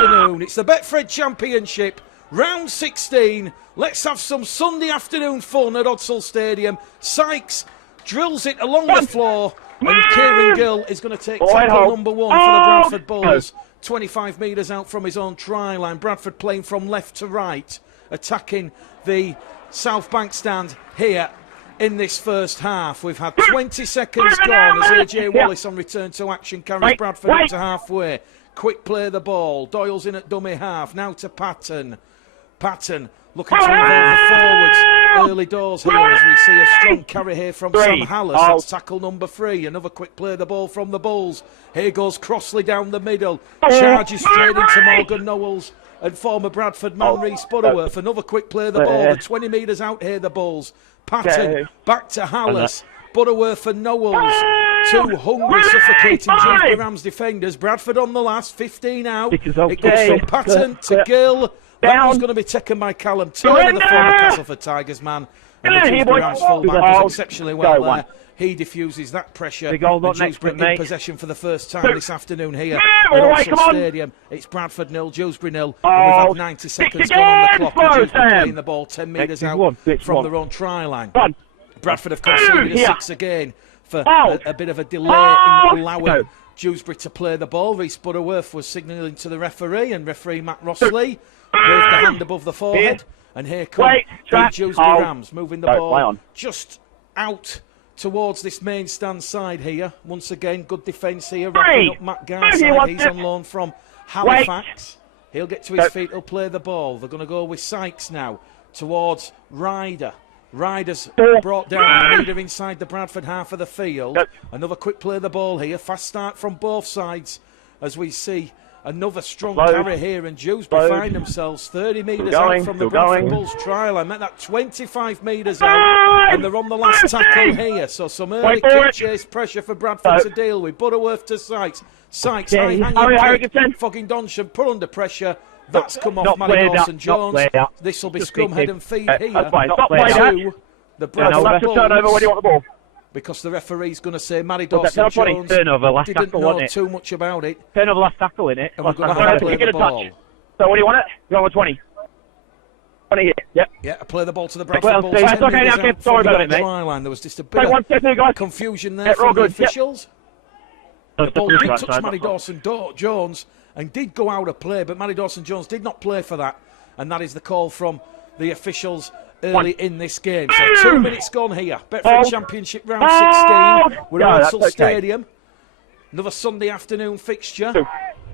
afternoon. It's the Betfred Championship, round 16. Let's have some Sunday afternoon fun at Odsall Stadium. Sykes drills it along the floor, and Kieran Gill is going to take tackle number 1 for the Bradford Bulls. 25 metres out from his own try line. Bradford playing from left to right, attacking the South Bank stand here in this first half. We've had 20 seconds gone as AJ Wallace on return to action carries Bradford up to halfway. Quick play the ball. Doyle's in at dummy half. Now to Patton. Patton looking to involve the forwards early doors here as we see a strong carry here from Sam Hallis. That's tackle number 3. Another quick play the ball from the Bulls. Here goes Crossley down the middle. Charges straight into Morgan Knowles and former Bradford man Reece Butterworth. Another quick play the ball. They're 20 metres out here, the Bulls. Patton back to Hallis. Butterworth and Knowles. 2 hungry, suffocating Dewsbury Rams defenders. Bradford on the last, 15 out. It goes from Patton to Gill. That one's going to be taken by Callum Turner, the former Castleford Tigers man. And the Dewsbury Rams fullback does exceptionally well there. He diffuses that pressure. And Dewsbury in possession for the first time this afternoon here at Odsall Stadium. It's Bradford 0, Dewsbury 0. And we've had 90 seconds gone on the clock. And Dewsbury playing the ball 10 metres out from their own try line. Bradford have conceded a 6 again for a bit of a delay in allowing Dewsbury to play the ball. Reece Butterworth was signalling to the referee, and referee Matt Rossley waved the hand above the forehead. And here come the Dewsbury Rams moving the ball just out towards this main stand side here. Once again, good defence here. Wrapping up Matt Garside. He's on loan from Halifax. He'll get to his feet. He'll play the ball. They're going to go with Sykes now towards Ryder. Ryder's brought down, the leader inside the Bradford half of the field. Another quick play the ball here. Fast start from both sides as we see another strong carry here, and Dewsbury find themselves 30 metres out from the Bradford Bulls trial. I meant that 25 metres out, and they're on the last tackle here. So some early kick chase pressure for Bradford to deal with. Butterworth to Sykes. Sykes, high-hanging kick. Fucking Donsham put under pressure. That's come off Matty Dawson-Jones. This will be scrum head and feed here to the Bradford Bulls. Turnover when you want the ball. Because the referee's going to say Matty Dawson-Jones didn't know too much about it. Turnover last tackle in it. And we're going to have to play the ball. So what do you want it? You want 20? 20 here. Yep. Yeah, play the ball to the Bradford Bulls. 10 metres out from the try line. There was just a bit of confusion there from the officials. The ball did touch Matty Dawson-Jones and did go out of play, but Matty Dawson-Jones did not play for that, and that is the call from the officials early in this game. So 2 minutes gone here. Betfred Championship round 16. We're at Odsall Stadium. Another Sunday afternoon fixture.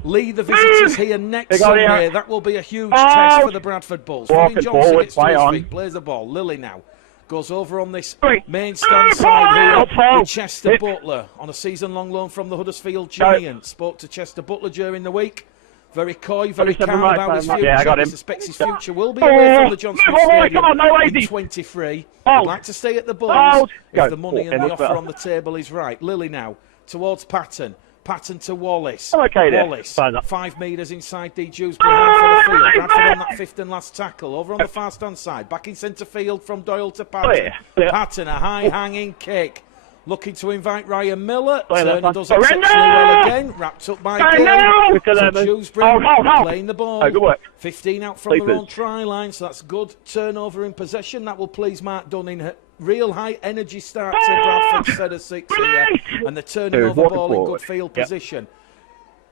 Lee, the visitors here next Sunday. That will be a huge test for the Bradford Bulls. Finn Johnson gets to his feet, plays the ball. Lilly now goes over on this main stand side here with Chester Butler on a season-long loan from the Huddersfield Giants. Spoke to Chester Butler during the week. Very coy, very calm about his future. He suspects his future will be away from the John Smith Stadium in 23. He'd like to stay at the Bulls if the money and the offer on the table is right. Lilly now towards Patton. Patton to Wallace. Wallace, 5 metres inside the Dewsbury half of the field. Bradford on that 5th and last tackle. Over on the far stand side. Back in centre field from Doyle to Patton. Patton, a high-hanging kick. Looking to invite Ryan Miller. Turner does exceptionally well again. Wrapped up by Gill. So Dewsbury playing the ball. 15 out from their own try line. So that's good turnover in possession. That will please Mark Dunning. Real high energy start to Bradford's set of 6 here. And they're turning over the ball in good field position.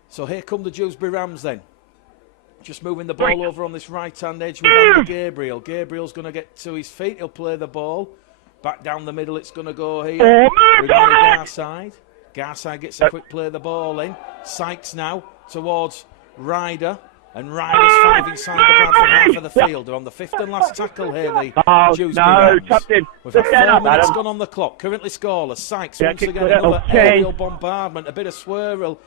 So here come the Dewsbury Rams then. Just moving the ball over on this right-hand edge with Andy Gabriel. Gabriel's going to get to his feet. He'll play the ball. Back down the middle, it's going to go here with Garside. Garside gets a quick play the ball in. Sykes now towards Ryder. And Ryder's 5 inside the Bradford half of the field. They're on the 5th and last tackle here, the Dewsbury Rams. We've had 4 minutes gone on the clock. Currently scoreless. Sykes once again another aerial bombardment. A bit of swirl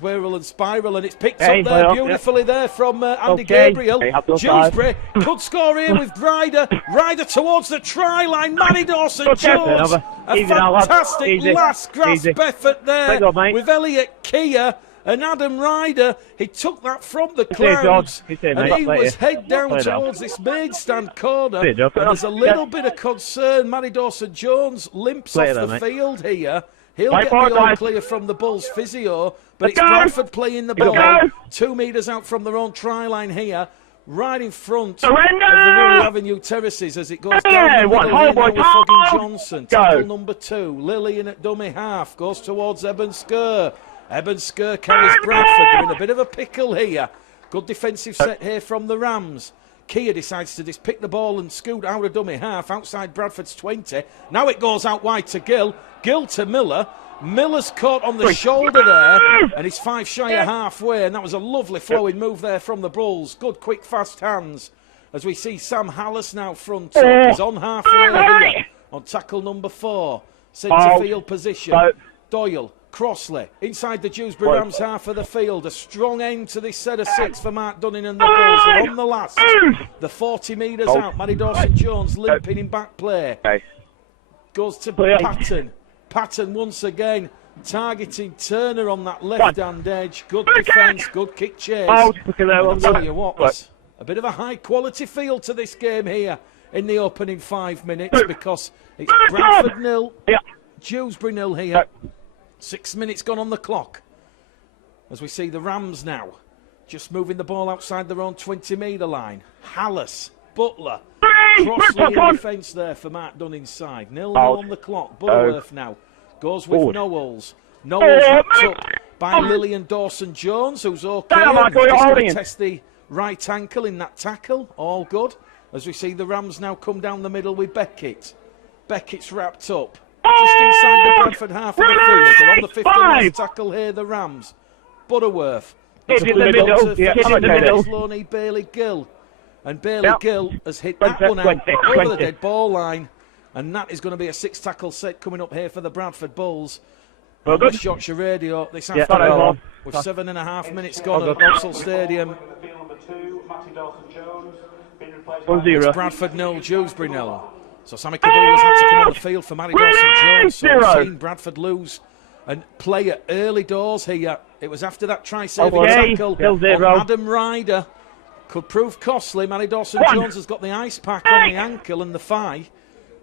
and spiral, and it's picked up there beautifully there from Andy Gabriel. Dewsbury could score here with Ryder. Ryder towards the try line. Matty Dawson-Jones. A fantastic last grasp effort there with Elliot Keir and Adam Ryder. He took that from the clouds, and he was head down towards this main stand corner. And there's a little bit of concern. Matty Dawson-Jones limps off the field here. He'll Right get forward, the all guys. clear from the Bulls physio, but Let's it's go. Bradford playing the Let's ball. go. 2 metres out from their own try line here, right in front Surrender. of the Rural Avenue terraces as it goes down Yeah, the one middle hole, here now boys. with Fogging Go. Johnson. Go. Tackle number 2. Lily in at dummy half, goes towards Eben Skur. Eben Skur carries Bradford. They're in a bit of a pickle here. Good defensive set here from the Rams. Kia decides to just pick the ball and scoot out of dummy half outside Bradford's 20. Now it goes out wide to Gill. Gill to Miller. Miller's caught on the shoulder there, and he's 5 shy of halfway, and that was a lovely flowing move there from the Bulls. Good, quick, fast hands. As we see Sam Hallis now front up. He's on halfway here on tackle number 4. Centre field position. Doyle, Crossley, inside the Dewsbury Rams half of the field. A strong end to this set of 6 for Mark Dunning and the Bulls. They're on the last. The 40 metres out. Matty Dawson-Jones limping in back play. Goes to Patton. Patton once again targeting Turner on that left-hand edge. Good defence, good kick chase. I'll tell you what, there's a bit of a high-quality feel to this game here in the opening 5 minutes because it's Bradford 0, Dewsbury 0 here. 6 minutes gone on the clock. As we see the Rams now just moving the ball outside their own 20-metre line. Hallis, Butler, Crossley in defence there for Mark Dunn inside. 0-0 on the clock. Butterworth now goes with Knowles. Knowles wrapped up by Lillian Dawson-Jones, who's okay. He's going to test the right ankle in that tackle. All good. As we see the Rams now come down the middle with Beckett. Beckett's wrapped up. Just inside the Bradford half of the field. They're on the 5th and last tackle here, the Rams. Butterworth. It's in the middle. Loney Bailey Gill. And Bailey Gill has hit that one out over the dead ball line. And that is going to be a 6-tackle set coming up here for the Bradford Bulls. West Yorkshire Radio this afternoon with 7.5 minutes gone at Vauxhall Stadium. 1-0. It's Bradford 0, Dewsbury 0. So Sammy Kabula's had to come on the field for Matty Dawson-Jones. So we've seen Bradford lose and play at early doors here. It was after that try-saving tackle on Adam Ryder. Could prove costly. Matty Dawson-Jones has got the ice pack on the ankle and the thigh.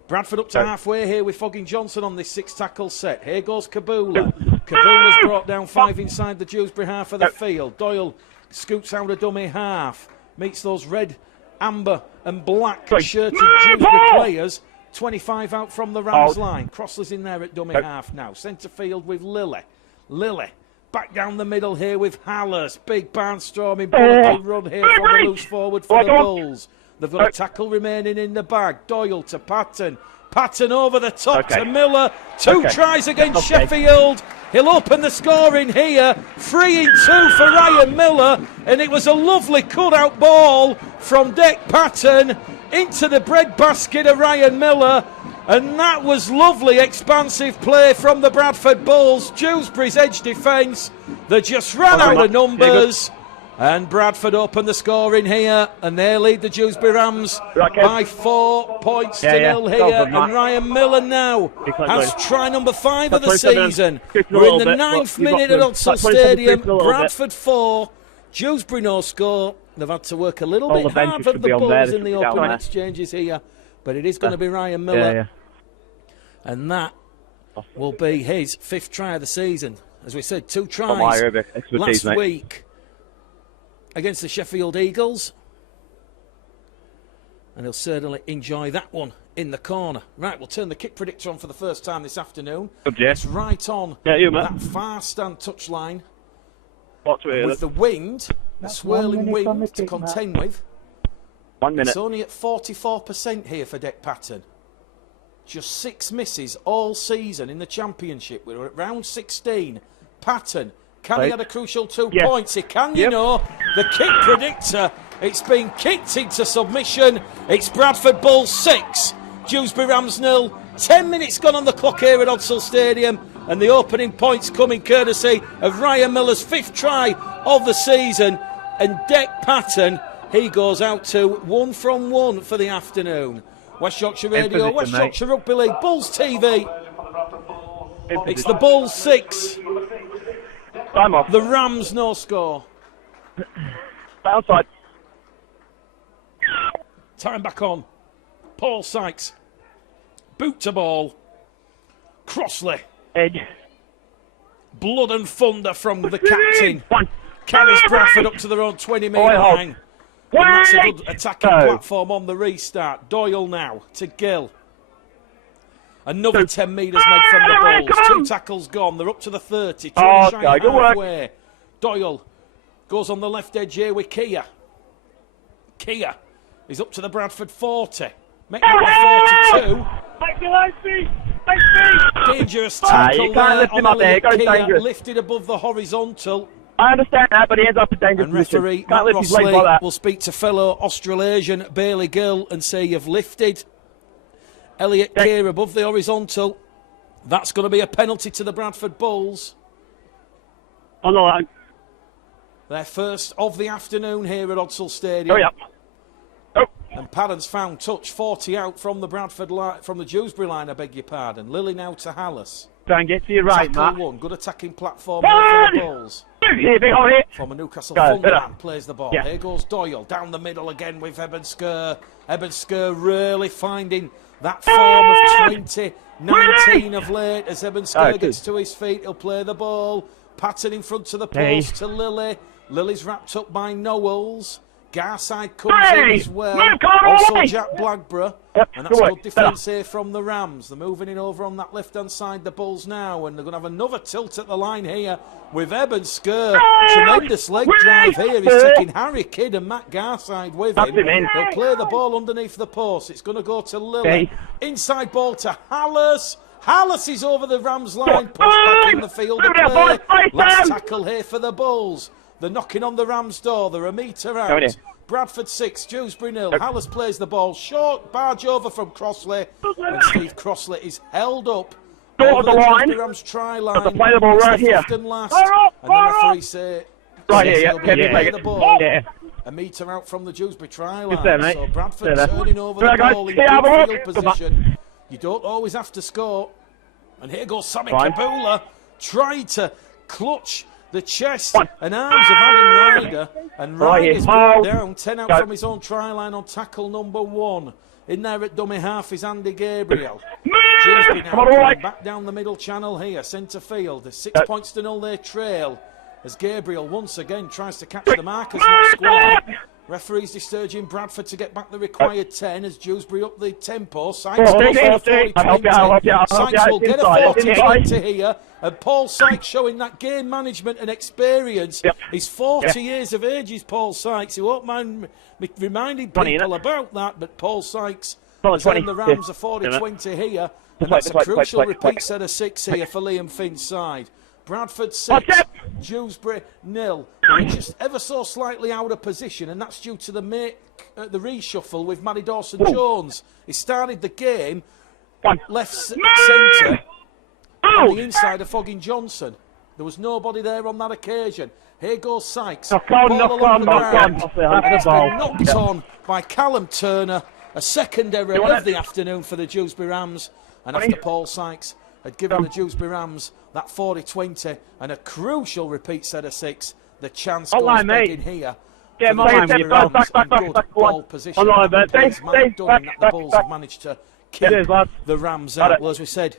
Bradford up to halfway here with Fogging Johnson on this 6-tackle set. Here goes Kabula. Kabula's brought down 5 inside the Dewsbury half of the field. Doyle scoots out a dummy half. Meets those red, amber and black shirted Dewsbury players. 25 out from the Rams line. Crossley's in there at dummy half now. Centre field with Lily. Lily back down the middle here with Hallis. Big barnstorming bulletin run here from the loose forward for the Bulls. They've got a tackle remaining in the bag. Doyle to Patton. Patton over the top to Miller. 2 tries against Sheffield. He'll open the scoring here. 3 in 2 for Ryan Miller. And it was a lovely cut-out ball from Deck Patton into the breadbasket of Ryan Miller. And that was lovely, expansive play from the Bradford Bulls. Dewsbury's edge defence. They just ran out of numbers. And Bradford open the scoring here, and they lead the Dewsbury Rams by 4 points to 0 here. And Ryan Miller now has try number 5 of the season. We're in the 9th minute at Vauxhall Stadium. Bradford 4, Dewsbury no score. They've had to work a little bit hard for the Bulls in the open exchanges here, but it is going to be Ryan Miller. And that will be his 5th try of the season. As we said, 2 tries last week against the Sheffield Eagles, and he'll certainly enjoy that one in the corner. Right, we'll turn the kick predictor on for the first time this afternoon. It's right on that far stand touchline with the wind, the swirling wind to contend with. 1 minute. It's only at 44% here for Deck Patton. Just 6 misses all season in the Championship. We're at round 16. Patton, can he add a crucial 2 points? He can, you know. The kick predictor, it's been kicked into submission. It's Bradford Bulls 6, Dewsbury Rams 0. 10 minutes gone on the clock here at Vauxhall Stadium. And the opening points coming courtesy of Ryan Miller's 5th try of the season. And Deck Patton, he goes out to 1 from 1 for the afternoon. West Yorkshire Radio, West Yorkshire Rugby League, Bulls TV. It's the Bulls 6. Time off. The Rams no score. Outside. Time back on. Paul Sykes. Boot to ball. Crossley. Edge. Blood and thunder from the captain. One. Carries Bradford up to their own 20-metre line. And that's a good attacking platform on the restart. Doyle now to Gill. Another 10 metres made from the Bulls. 2 tackles gone. They're up to the 30. Trying to shine halfway. Doyle goes on the left edge here with Kia. Kia is up to the Bradford 40. Make that 42. Dangerous tackle there on Elliot Kia. Lifted above the horizontal. I understand that, but he ends up in dangerous And referee Matt Rossley will speak to fellow Australasian Bailey Gill and say you've lifted Elliot Keir above the horizontal. That's going to be a penalty to the Bradford Bulls. On the line. Their first of the afternoon here at Odsal Stadium. Hurry up. Oh. And Padden's found touch, 40 out from the from the Dewsbury line, I beg your pardon. Lily now to Hallis. Try and get to your right, Tackle Matt. one, good attacking platform here for the Bulls. From a Newcastle Thunderman plays the ball. Here goes Doyle down the middle again with Eben Skur. Eben Skur really finding that form of 2019 of late. As Eben Skur gets to his feet, he'll play the ball. Pattern in front of the post to Lily. Lily's wrapped up by Knowles. Garside comes in as well. Also Jack Blackburn. And that's good defence here from the Rams. They're moving in over on that left-hand side, the Bulls now. And they're going to have another tilt at the line here with Eben Skur. Tremendous leg drive here. He's taking Harry Kidd and Matt Garside with him. They'll play the ball underneath the post. It's going to go to Lily. Inside ball to Hallis. Hallis is over the Rams line. Pushed back in the field of play. Last tackle here for the Bulls. They're knocking on the Rams' door. They're a metre out. Bradford 6, Dewsbury 0. Hallis plays the ball. Short barge over from Crossley. And Steve Crossley is held up over the Dewsbury Rams try line. The play the ball right here. And the referee say he'll play the ball. A metre out from the Dewsbury try line. So Bradford turning over the ball in good field position. You don't always have to score. And here goes Sammy Kabula. Tried to clutch the chest and arms of Adam Ryder, and Ryder's brought down 10 out from his own try line on tackle number 1. In there at dummy half is Andy Gabriel. Dewsbury now coming back down the middle channel here, centre field. There's 6 points to 0 their trail as Gabriel once again tries to catch the markers, not score. Referees discouraging Bradford to get back the required 10 as Dewsbury up the tempo. Sykes will get a 40-20. Sykes will get a 40-20 here. And Paul Sykes showing that game management and experience. He's 40 years of age, is Paul Sykes. He won't mind me reminding people about that, but Paul Sykes has earned the Rams a 40-20 here. And that's a crucial repeat set of 6 here for Liam Finn's side. Bradford 6, Dewsbury 0. They're just ever so slightly out of position, and that's due to the reshuffle with Matty Dawson-Jones. He started the game left centre on the inside of Foggin Johnson. There was nobody there on that occasion. Here goes Sykes. Ball along the ground, and it's been knocked on by Callum Turner. A second error of the afternoon for the Dewsbury Rams, and after Paul Sykes had given the Dewsbury Rams that 40-20 and a crucial repeat set of 6, the chance goes back in here. Yeah, my Dewsbury Rams in good ball position. The Bulls have managed to keep the Rams out. Well, as we said,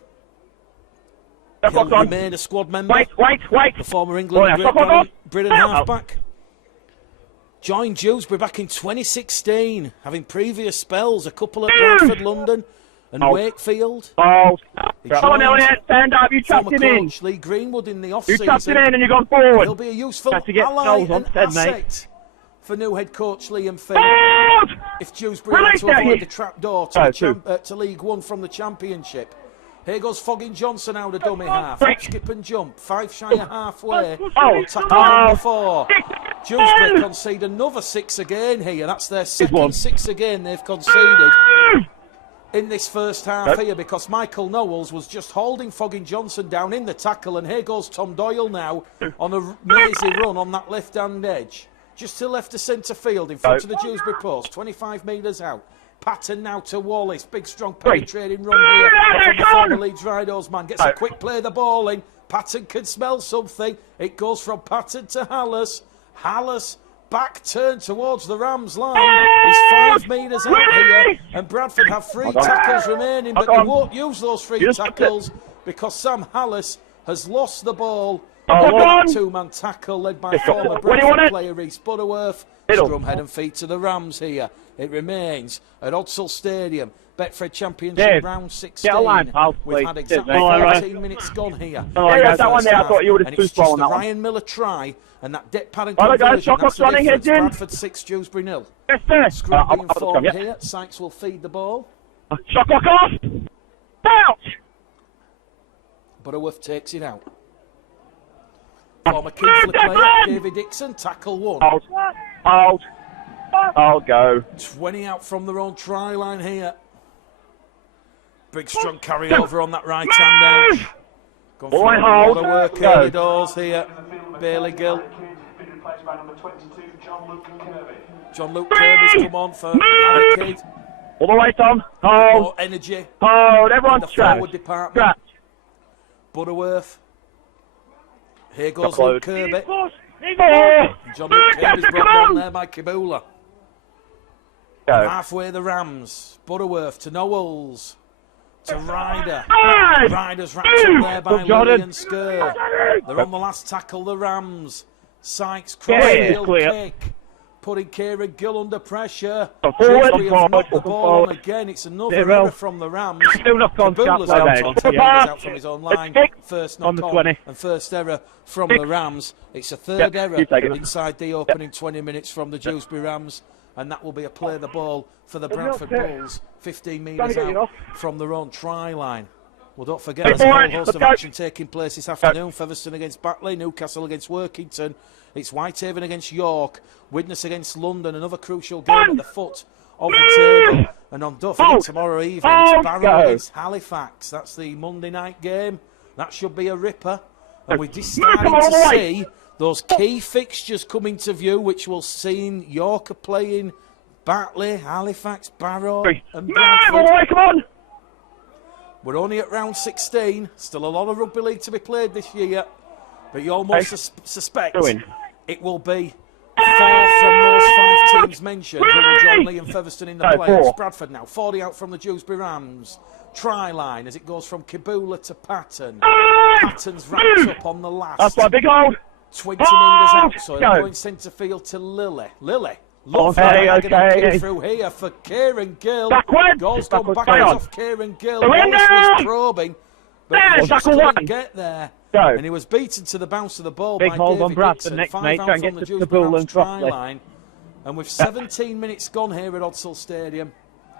he'll remain a squad member. The former England Britain halfback. Joined Dewsbury back in 2016, having previous spells, a couple at Bradford, London, and Wakefield. Come on, Elliot, stand up. You chucked him in. Lee Greenwood in the off-season. You chucked him in and you've gone forward. He'll be a useful ally and asset for new head coach Liam Finn. If Dewsbury were to avoid the trapdoor to League One from the Championship. Here goes Foggin Johnson out of dummy half. Skip and jump. 5 shy of halfway. Tackle number 4. Dewsbury concede another 6 again here. That's their second 6 again they've conceded in this first half here, because Michael Knowles was just holding Foggin Johnson down in the tackle, and here goes Tom Doyle now on a mazy run on that left-hand edge. Just to left of centre field in front of the Dewsbury post, 25 metres out. Patton now to Wallace, big strong penetrating run here from the former Leeds Rideo's man. Gets a quick play the ball in. Patton can smell something. It goes from Patton to Hallis. Hallis back turn towards the Rams line. He's 5 metres out here, and Bradford have 3 tackles remaining, but they won't use those 3 tackles because Sam Hallis has lost the ball. Oh, Two-man tackle led by What do former you Bradford want it? player Reese Butterworth. Middle. Scrum head and feet to the Rams here. It remains at Odsall Stadium. Betfred Championship Dave, round 16. get a line, pal, We've please. had exactly Cheers, mate. 14 minutes gone here. Yeah, that one there, I thought you would have and too it's small just on the that one. Ryan Miller try and that depth pad and All right, guys, conversion. Shock That's the running, difference. heads in. Bradford 6, Dewsbury 0. Yes, sir. Scrum being I'll formed yeah. here. Sykes will feed the ball. Shot clock off. Out. Butterworth takes it out. Former Kingsland player David Dixon, tackle 1. Out. I'll go. 20 out from their own try line here. Big strong carry over on that right hand edge. Going for a lot of work early doors here. Bailey Gill. John Luke Kirby's come on for Harry Kidd. All the way, Tom. Hold. More energy. Hold. in Everyone the strap. forward department. Butterworth. Here goes Luke Kirby. John Luke Kirby's brought down there by Kibula. Halfway the Rams. Butterworth to Knowles. To Ryder. Ryder's wrapped up there by Lilly and Skur. They're on the last tackle, the Rams. Sykes cross-field kick. Putting Kieran Gill under pressure. Dewsbury have knocked the ball on again. It's another error from the Rams. Kabula's out from his own line. First knock on and first error from the Rams. It's a third error inside the opening 20 minutes from the Dewsbury Rams. And that will be a play the ball for the Bradford Bulls. 15 metres out from their own try line. Well, don't forget, there's a whole host of action taking place this afternoon. Featherstone against Batley, Newcastle against Workington. It's Whitehaven against York, Widnes against London, another crucial game at the foot of the table. And on don't forget, tomorrow evening, it's Barrow against Halifax. That's the Monday night game. That should be a ripper. And we're just starting to see those key fixtures come into view, which will see York playing Batley, Halifax, Barrow and Bradford. Come on. We're only at round 16. Still a lot of rugby league to be played this year. But you almost suspect it will be 4 from those 5 teams mentioned who will join Liam Featherstone in the playoffs. Bradford now, 40 out from the Dewsbury Rams. Try line as it goes from Kibula to Patton. Patton's wrapped up on the last. That's my big hold. 20 metres out, so they're going centre field to Lily. Lovely through here for Kieran Gill. Goal's gone backwards off Kieran Gill. Wallace was probing, but he just couldn't get there. And he was beaten to the bounce of the ball by David Dixon. 5 out from the Dewsbury Rams try line. And with 17 minutes gone here at Odsall Stadium,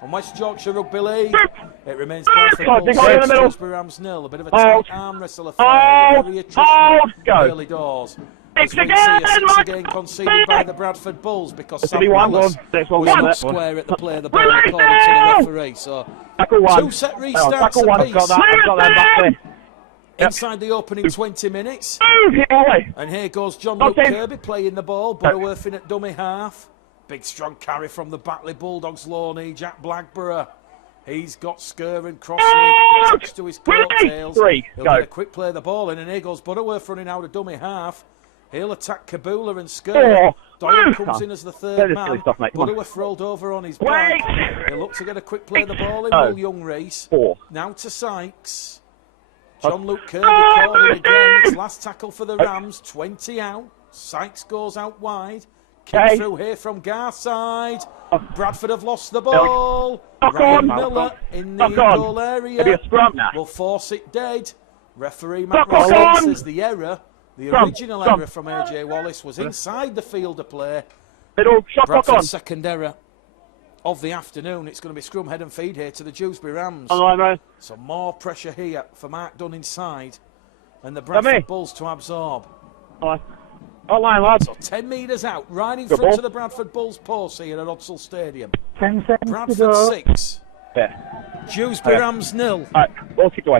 on West Yorkshire Rugby League, it remains Bradford Bulls 6, Dewsbury Rams 0. A bit of a tight arm wrestle affair, very attritional early doors. As we see a 6 again conceded by the Bradford Bulls because Sam Wallace was not square at the play of the ball according to the referee. So 2 set restarts apiece. Inside the opening 20 minutes. And here goes John Luke Kirby playing the ball. Butterworth in at dummy half. Big strong carry from the Batley Bulldogs lawney, Jack Blackborough. He's got Skur and Crossley attached to his coattails. He'll get a quick play of the ball in, and here goes Butterworth running out of dummy half. He'll attack Kibula and Skur. Doyle comes in as the third man. Butterworth rolled over on his back. He'll look to get a quick play of the ball in, Will Young Reese. Now to Sykes. John Luke Kirby calling again. It's last tackle for the Rams. 20 out. Sykes goes out wide. Kick through here from Garside. Bradford have lost the ball. Ryan Miller in the goal area will force it dead. Referee Matt Ross says the error, the original error from AJ Wallace was inside the field of play. Bradford's second error of the afternoon. It's going to be scrum head and feed here to the Dewsbury Rams. So more pressure here for Mark Dunn inside and the Bradford Bulls to absorb. So 10 metres out, right in front of the Bradford Bulls post here at Odsall Stadium. Bradford 6. Dewsbury Rams 0.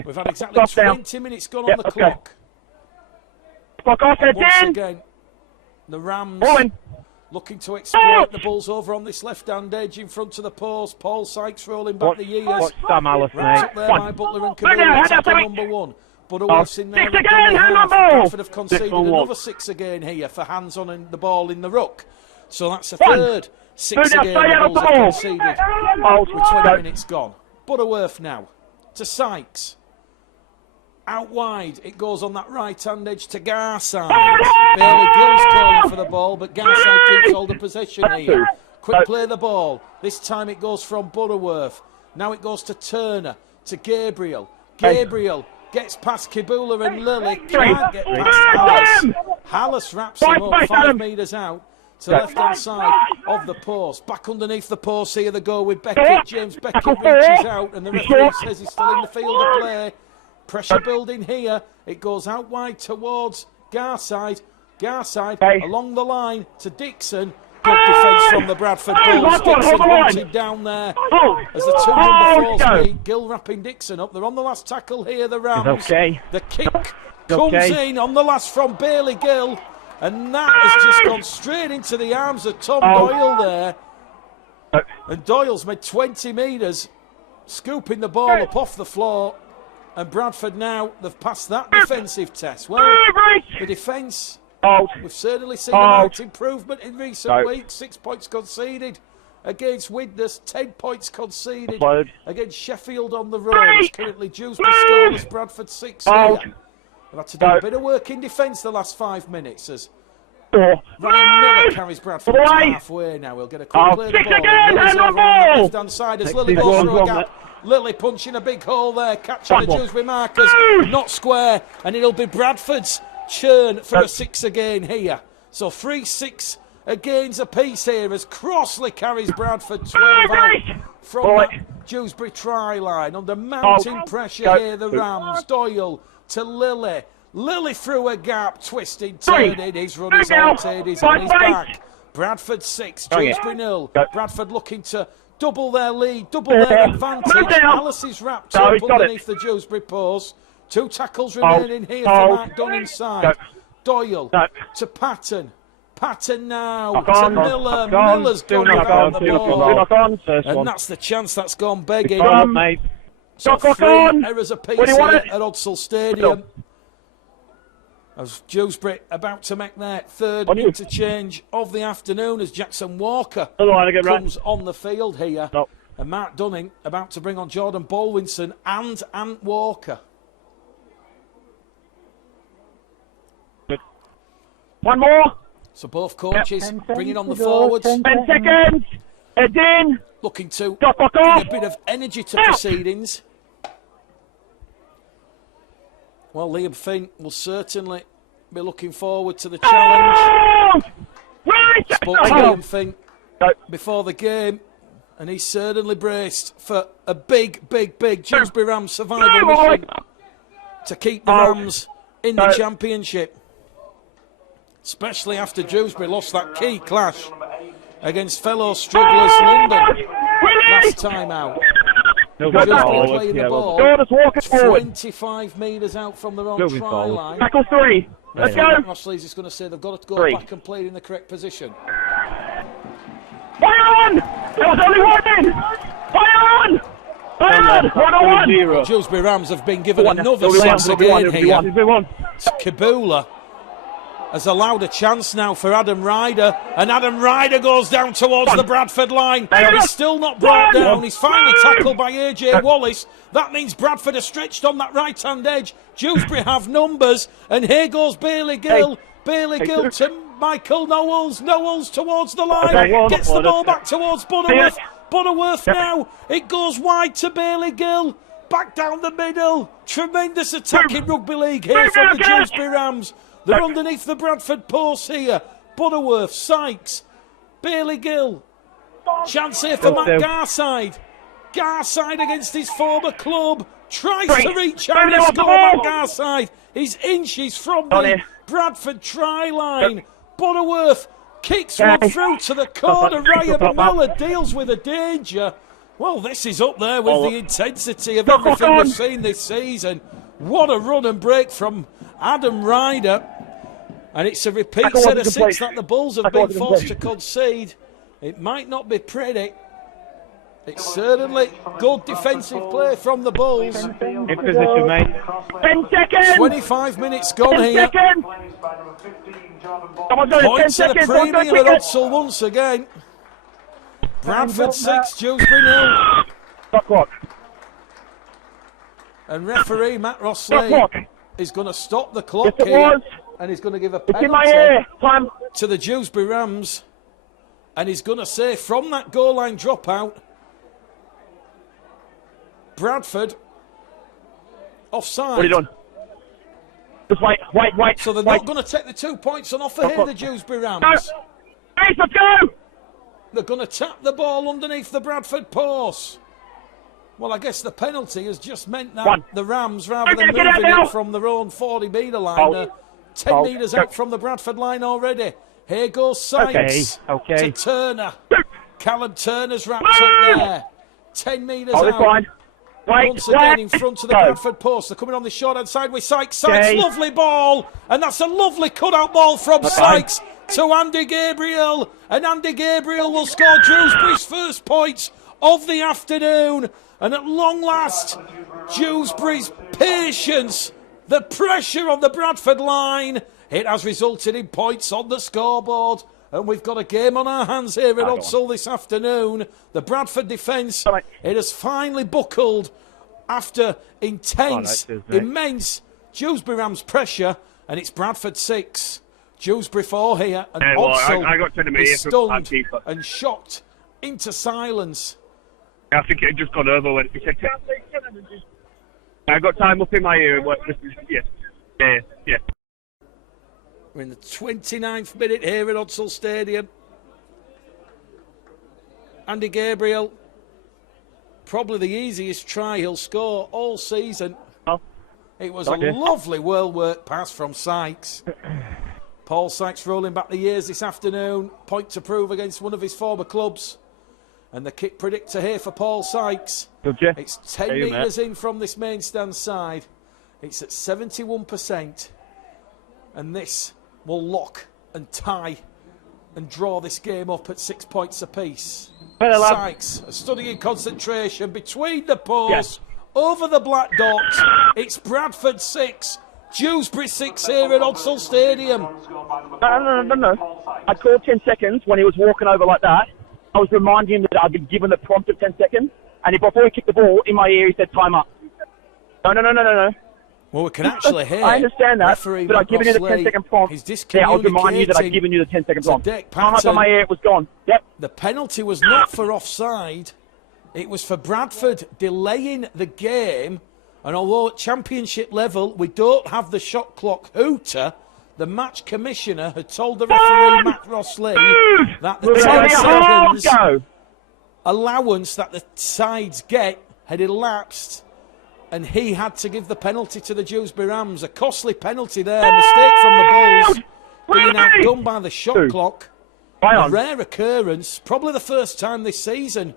We've had exactly 20 minutes gone on the clock. Once again, the Rams looking to exploit the Bulls over on this left-hand edge in front of the post. Paul Sykes rolling back the years. Wrapped up there by Butler and Kibula, tackle number 1. Butterworth's in there. Bradford have conceded another 6 again here for hands on the ball in the ruck. So that's a third 6 again the Bulls have conceded with 20 minutes gone. Butterworth now to Sykes. Out wide, it goes on that right-hand edge to Garside. Bailey Gill's calling for the ball, but Garside keeps hold of possession here. Quick play the ball. This time it goes from Butterworth. Now it goes to Turner, to Gabriel. Gabriel gets past Kibula and Lily. Can't get past Hallis. Hallis wraps him up 5 metres out to left-hand side of the post. Back underneath the post here they go with Beckett. James Beckett reaches out and the referee says he's still in the field of play. Pressure building here. It goes out wide towards Garside. Garside along the line to Dixon. Good defence from the Bradford Bulls. Dixon wanted down there as the two number fours meet. Gill wrapping Dixon up. They're on the last tackle here, the Rams. The kick comes in on the last from Bailey Gill. And that has just gone straight into the arms of Tom Doyle there. And Doyle's made 20 metres, scooping the ball up off the floor. And Bradford now, they've passed that defensive test. Well, the defence, we've certainly seen a marked improvement in recent weeks. 6 points conceded against Widnes, 10 points conceded against Sheffield on the road. It's currently Dewsbury scoreless, Bradford 6 here. They've had to do a bit of work in defence the last 5 minutes as Ryan Miller carries Bradford to halfway now. He'll get a quick play of the ball. Lily's over on the left-hand side as Lily goes through a gap. Lily punching a big hole there, catching the Dewsbury markers, not square, and it'll be Bradford's churn for a 6 again here. So 3-6 agains apiece here as Crossley carries Bradford 12 out from that Dewsbury try line. Under mounting pressure here, the Rams. Doyle to Lily. Lily through a gap, twisting, turning. He's run his altered, he's on his back. Bradford 6, Dewsbury 0. Bradford looking to double their lead, double their advantage. Alice is wrapped up underneath the Dewsbury post. 2 tackles remaining here for Mark Dunn inside. Doyle to Patton. Patton now to Miller. Miller's gone without the ball. And that's the chance that's gone begging. So 3 errors apiece here at Odsal Stadium. As Dewsbury about to make their 3rd interchange of the afternoon as Jackson Walker comes on the field here. And Mark Dunning about to bring on Jordan Bolwinson and Ant Walker. One more. So both coaches bringing on the forwards. 10 seconds. Head in. Looking to bring a bit of energy to proceedings. Well, Liam Finn will certainly be looking forward to the challenge. Spoke to Liam Finn before the game, and he's certainly braced for a big Dewsbury Rams survival mission to keep the Rams in the championship. Especially after Dewsbury lost that key clash against fellow strugglers London last time out. Dewsbury playing the ball 25 metres out from their own try line. Tackle 3. Let's go. Ross Lees is going to say they've got to go back and play it in the correct position. Fire on! There was only one in! Fire on! Fire on! 1-1! Dewsbury Rams have been given another chance again here. Kibula has allowed a chance now for Adam Ryder, and Adam Ryder goes down towards the Bradford line. He's still not brought down. He's finally tackled by AJ Wallace. That means Bradford are stretched on that right-hand edge. Dewsbury have numbers, and here goes Bailey Gill. Bailey Gill to Michael Knowles. Knowles towards the line. Gets the ball back towards Butterworth. Butterworth now. It goes wide to Bailey Gill. Back down the middle. Tremendous attack in rugby league here from the Dewsbury Rams. They're underneath the Bradford post here. Butterworth, Sykes, Bailey Gill. Chance here for Matt Garside. Garside against his former club. Tries to reach out and score Matt Garside. He's inches from the Bradford try line. Butterworth kicks one through to the corner. Ryan Miller deals with a danger. Well, this is up there with the intensity of everything we've seen this season. What a run and break from Adam Ryder. And it's a repeat set of 6 that the Bulls have been forced to concede. It might not be pretty. It's certainly good defensive play from the Bulls. Good position, mate. 10 seconds! 25 minutes gone here. Seconds. Points at a premium at Odsal once again. Bradford 6, Dewsbury 0. Stop clock. And referee Matt Stop Rossley clock. is going to stop the clock Yes, it here. was. And he's going to give a It's in my ear. penalty Time. to the Dewsbury Rams. And he's going to say from that goal line dropout, Bradford offside. What are you doing? Just wait. So they're wait. not going to take the 2 points on offer here, the Dewsbury Rams. No. Hey, let's go. They're going to tap the ball underneath the Bradford post. Well, I guess the penalty has just meant that the Rams, rather than Get out moving now. it from their own 40-metre line, are 10 metres out from the Bradford line already. Here goes Sykes to Turner. Callum Turner's wrapped up there. 10 metres out. Fine. Wait, Once again in front of the Bradford post. They're coming on the short-hand side with Sykes. Sykes, lovely ball. And that's a lovely cut-out ball from Sykes to Andy Gabriel. And Andy Gabriel will score Dewsbury's first points of the afternoon. And at long last, Dewsbury's patience, the pressure on the Bradford line, it has resulted in points on the scoreboard. And we've got a game on our hands here at Odsall this afternoon. The Bradford defence, it has finally buckled after intense, immense Dewsbury Rams pressure. And it's Bradford 6, Dewsbury 4 here. And Odsall is stunned and shocked into silence. I think it had just gone over when it said I got time up in my ear. Yeah. We're in the 29th minute here at Odsall Stadium. Andy Gabriel, probably the easiest try he'll score all season. It was a lovely well-worked pass from Sykes. Paul Sykes rolling back the years this afternoon. Point to prove against one of his former clubs. And the kick predictor here for Paul Sykes. It's 10 metres in from this main stand side. It's at 71%. And this will lock and tie and draw this game up at 6 points apiece. Sykes, studying concentration between the posts, over the black dot. It's Bradford 6, Dewsbury 6 here at Odsall Stadium. No. I called 10 seconds when he was walking over like that. I was reminding him that I'd been given the prompt of 10 seconds. And before he kicked the ball, in my ear, he said, time up. No. Well, we can actually hear. I understand that, but I've given you the 10-second prompt. Yeah, I'll remind you that I've given you the 10-second prompt. Time up on my ear, it was gone. Yep. The penalty was not for offside. It was for Bradford delaying the game. And although at championship level we don't have the shot clock hooter, the match commissioner had told the referee, Matt Rossley, that the 10 seconds allowance that the sides get had elapsed, and he had to give the penalty to the Dewsbury Rams. A costly penalty there, mistake from the Bulls, being outdone by the shot clock. A rare occurrence, probably the first time this season.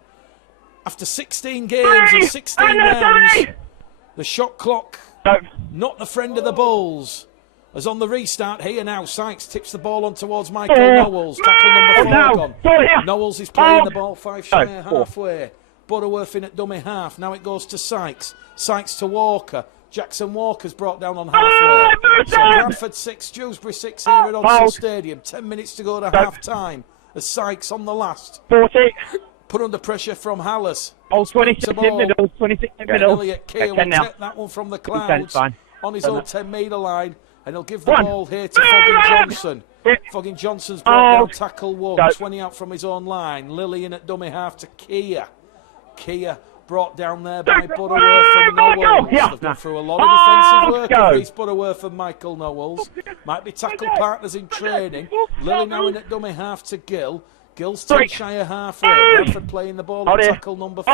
After 16 games and 16 rounds, the shot clock, not the friend of the Bulls. As on the restart here now, Sykes tips the ball on towards Michael Knowles. Tackle number 4 gone. Knowles is playing the ball 5 shy halfway. Butterworth in at dummy half. Now it goes to Sykes. Sykes to Walker. Jackson Walker's brought down on halfway. So Bradford 6, Dewsbury 6 here at Odsall Stadium. 10 minutes to go to half time. As Sykes on the last. 40. Put under pressure from Hallis. 26 in middle. 26 in middle. Elliot Keogh will take that one from the clouds on his own 10-metre line. And he'll give the ball here to Foggin Johnson. Foggin Johnson's brought down tackle 1. 20 out from his own line. Lillian at dummy half to Kia. Kia brought down there by Butterworth and Knowles. They've gone through a lot of defensive work of Reece Butterworth and Michael Knowles. Might be tackle partners in training. Lily now in at dummy half to Gill. Gill's 10 shy of halfway. Bradford playing the ball on tackle number 4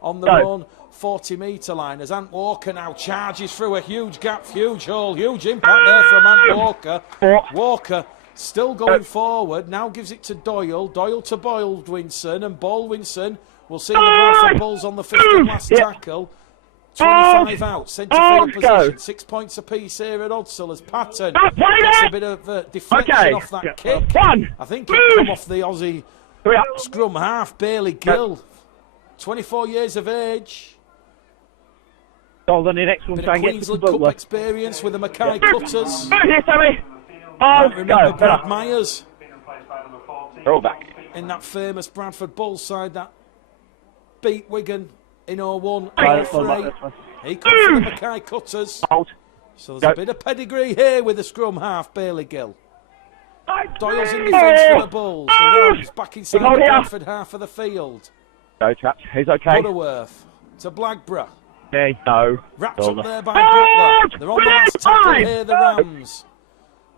on their own 40-metre line. As Ant Walker now charges through a huge gap, huge hole, huge impact there from Ant Walker. Walker still going forward, now gives it to Doyle. Doyle to Baldwinson, and Baldwinson will see the Bradford Bulls on the 5th and last tackle. 25 out, centre field position, 6 points apiece here at Odsall as Patton gets a bit of deflection off that kick. I think it come off the Aussie scrum half, Bailey Gill, 24 years of age. So then the next one, bit of Queensland Cup experience with the Mackay Cutters. Remember Brad Myers in that famous Bradford Bulls side that beat Wigan in 01. Right, He comes for the Mackay Cutters. Hold. So there's a bit of pedigree here with the scrum half, Bailey Gill. Doyle's in defence for the Bulls. The Rams back inside the Bradford half of the field. Go, chaps. He's okay. Butterworth to Blackburn. Okay, no. Wrapped up there by Butler. They're on the last tackle here, the Rams.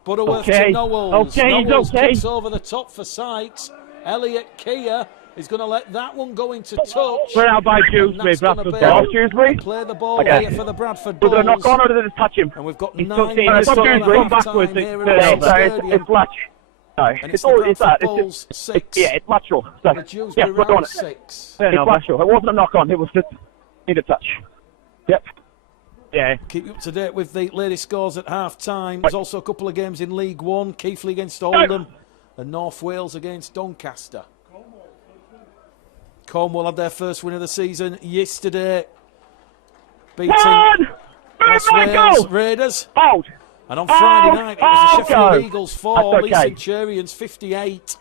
Butterworth to Knowles. Knowles kicks over the top for Sykes. Elliot Keir is going to let that one go into touch. We're out by Dewsbury. Dewsbury. Play the ball here for the Bradford Bulls. Was it a knock on or did it touch him? And we've got He's 9 minutes to go backwards. It's latch. No, it's that. It's 6. Yeah, it's lateral. So, the Dewsbury Rams 6. It's lateral. It wasn't a knock on. It was just need a touch. Yep. Yeah. Keep you up to date with the latest scores at half time. There's also a couple of games in League One. Keighley against Oldham and North Wales against Doncaster. Cornwall had their first win of the season yesterday, beating West Wales Raiders. Hold. And on Friday night, it was the Sheffield Eagles 4, Lee Centurions 58.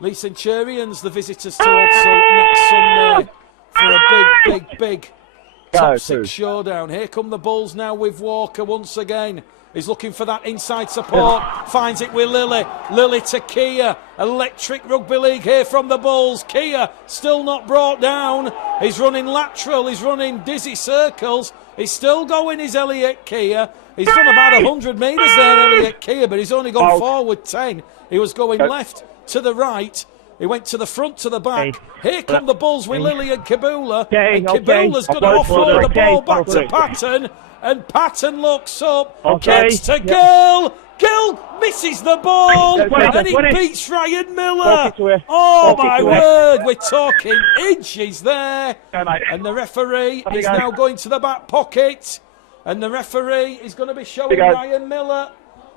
Lee Centurions, the visitors to Odsal next Sunday for a big top 6 showdown. Here come the Bulls now with Walker once again. He's looking for that inside support. Finds it with Lilly. Lilly to Keir. Electric rugby league here from the Bulls. Keir still not brought down. He's running lateral. He's running dizzy circles. He's still going, is Elliot Keir. He's done about 100 metres there, Elliot Keir, but he's only gone forward 10. He was going left to the right. He went to the front, to the back. Here come the Bulls with Lilly and Kabula. And Kabula's going to offload the ball back to Patton. And Patton looks up, gets to Gill. Gill misses the ball, and he beats Ryan Miller. Oh, my word, we're talking inches there. And the referee is now going to the back pocket. And the referee is going to be showing Ryan Miller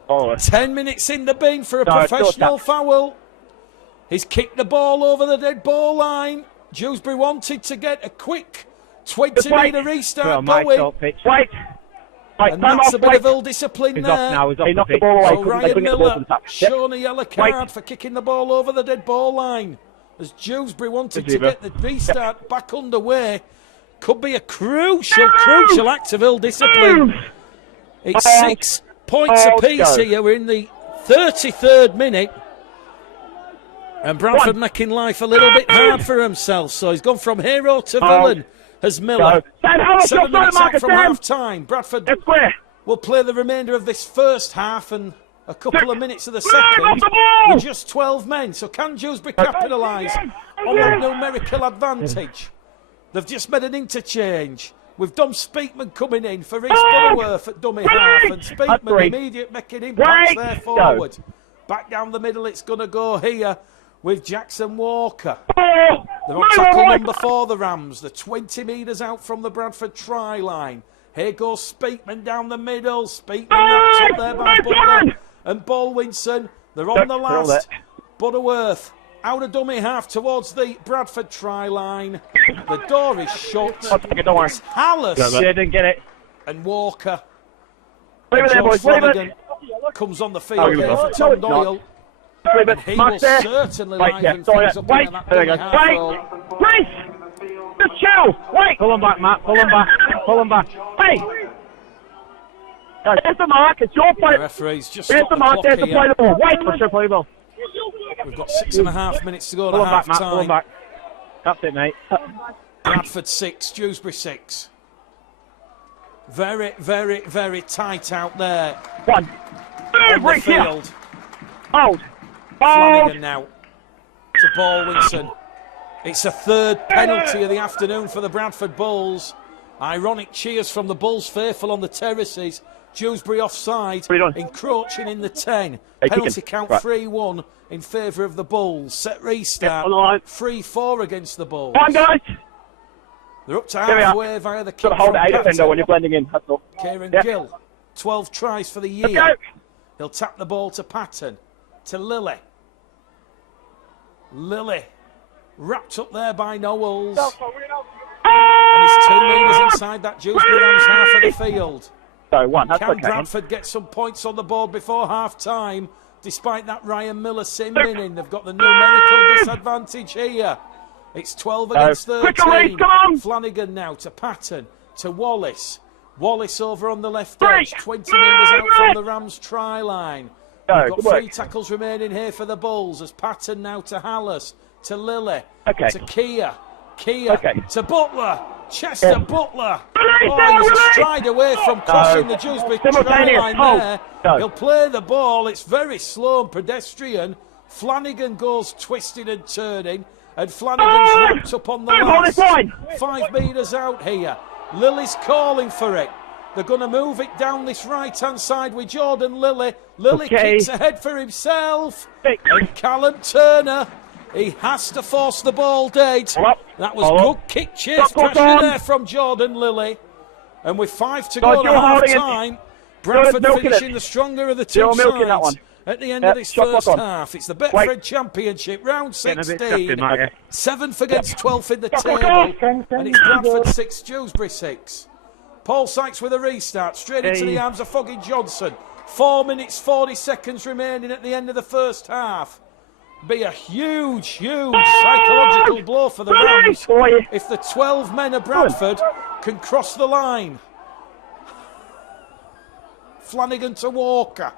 10 minutes in the bin for a professional foul. He's kicked the ball over the dead ball line. Dewsbury wanted to get a quick 20-metre restart going. And that's a bit of ill discipline there. He knocked the ball away. So Ryan Miller shown a yellow card for kicking the ball over the dead ball line. As Dewsbury wanted to get the restart back underway. Could be a crucial act of ill discipline. It's 6 points apiece here. We're in the 33rd minute. And Bradford making life a little bit hard for himself. So he's gone from hero to villain. As Miller, 7 minutes out from half-time. Bradford will play the remainder of this first half and a couple of minutes of the second with just 12 men. So can Dewsbury capitalise on that numerical advantage? They've just made an interchange with Dom Speakman coming in for Reece Butterworth at dummy half, and Speakman immediate making impacts there forward. Back down the middle it's going to go here with Jackson Walker. They're on tackle number 4, the Rams. They're 20 metres out from the Bradford try line. Here goes Speakman down the middle. Speakman wrapped up there by Butler and Bolwinson. They're on the last. Butterworth out of dummy half towards the Bradford try line. The door is shut. It's Hallis. Didn't get it. And Walker. And George Flanagan comes on the field here for Tom Doyle. And he will certainly liven things up in that dummy half role. Just chill. Pull him back, Matt. Pull him back. Hey! There's the mark. It's your play. The referee's just Here's stopped the mark. the There's clock the play here. the ball. Push your play ball. We've got 6.5 minutes to go to Pull him back, half Matt. Pull him time. back. That's it, mate. Bradford 6, Dewsbury 6. Very tight out there. One. On the field. Hold. Flanagan now to Bolwinson. It's a third penalty of the afternoon for the Bradford Bulls. Ironic cheers from the Bulls faithful on the terraces. Dewsbury offside, encroaching in the 10. Penalty count 3-1 in favour of the Bulls. Set restart, 3-4 against the Bulls. Come on, guys. They're up to halfway via the kick Hold from it defender when you're blending in. That's all. Kieran Gill, 12 tries for the year. He'll tap the ball to Patton, to Lilly. Lilly, wrapped up there by Knowles. And it's 2 metres inside that Dewsbury Rams half of the field. Can Bradford get some points on the board before half-time, despite that Ryan Miller sim in? They've got the numerical disadvantage here. It's 12 against 13. Quicker race, come on! Flanagan now to Patton, to Wallace. Wallace over on the left edge, 20 metres out from the Rams try line. We've got 3 tackles remaining here for the Bulls as Patton now to Hallis, to Lilly, to Kia to Butler, Chester Butler. Oh, he was a stride away from crossing the Dewsbury try line there. He'll play the ball, it's very slow and pedestrian. Flanagan goes twisting and turning, and Flanagan's wrapped up on the last 5 metres out here. Lilly's calling for it. They're going to move it down this right-hand side with Jordan Lilly. Lilly kicks ahead for himself. And Callum Turner, he has to force the ball dead. That was good kick chase pressure there from Jordan Lilly. And with 5 to go to half-time, Bradford finishing the stronger of the two sides. At the end of this first half, it's the Betfred Championship, round 16. 7th against 12th in the table. And it's Bradford 6, Dewsbury 6. Paul Sykes with a restart, straight into the arms of Foggy Johnson. 4 minutes, 40 seconds remaining at the end of the first half. Be a huge psychological blow for the Rams if the 12 men of Bradford can cross the line. Flanagan to Walker.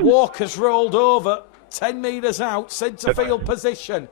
Walker's rolled over, 10 metres out, centre field position.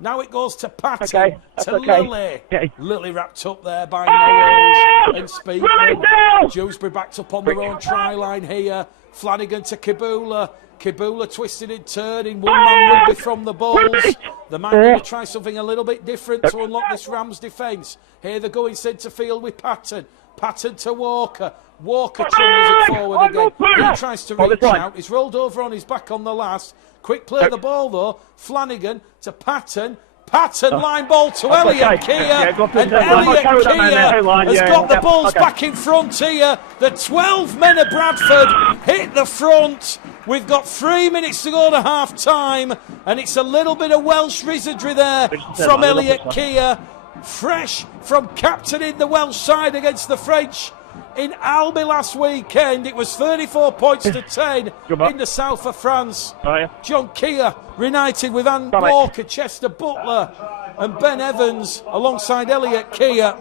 Now it goes to Patton, to Lilly. Lilly wrapped up there by Knowles and Speakman. Dewsbury backed up on their own try line here. Flanagan to Kibula. Kibula twisted and turning. One-man rugby from the Bulls. The man going to try something a little bit different to unlock this Rams defence. Here they're going centre field with Patton. Patton to Walker. Walker trundles it forward again. He tries to reach out. He's rolled over on his back on the last. Quick play of the ball though. Flanagan to Patton. Patton line ball to Elliot Kia. And Elliot Kia has got the Bulls back in front here. The 12 men of Bradford hit the front. We've got 3 minutes to go to half time. And it's a little bit of Welsh wizardry there from Elliot Kia. Fresh from captaining the Welsh side against the French in Albi last weekend. It was 34 points to 10 in the south of France. John Kia reunited with Anne Walker, Chester Butler and Ben Evans alongside Elliot Kia.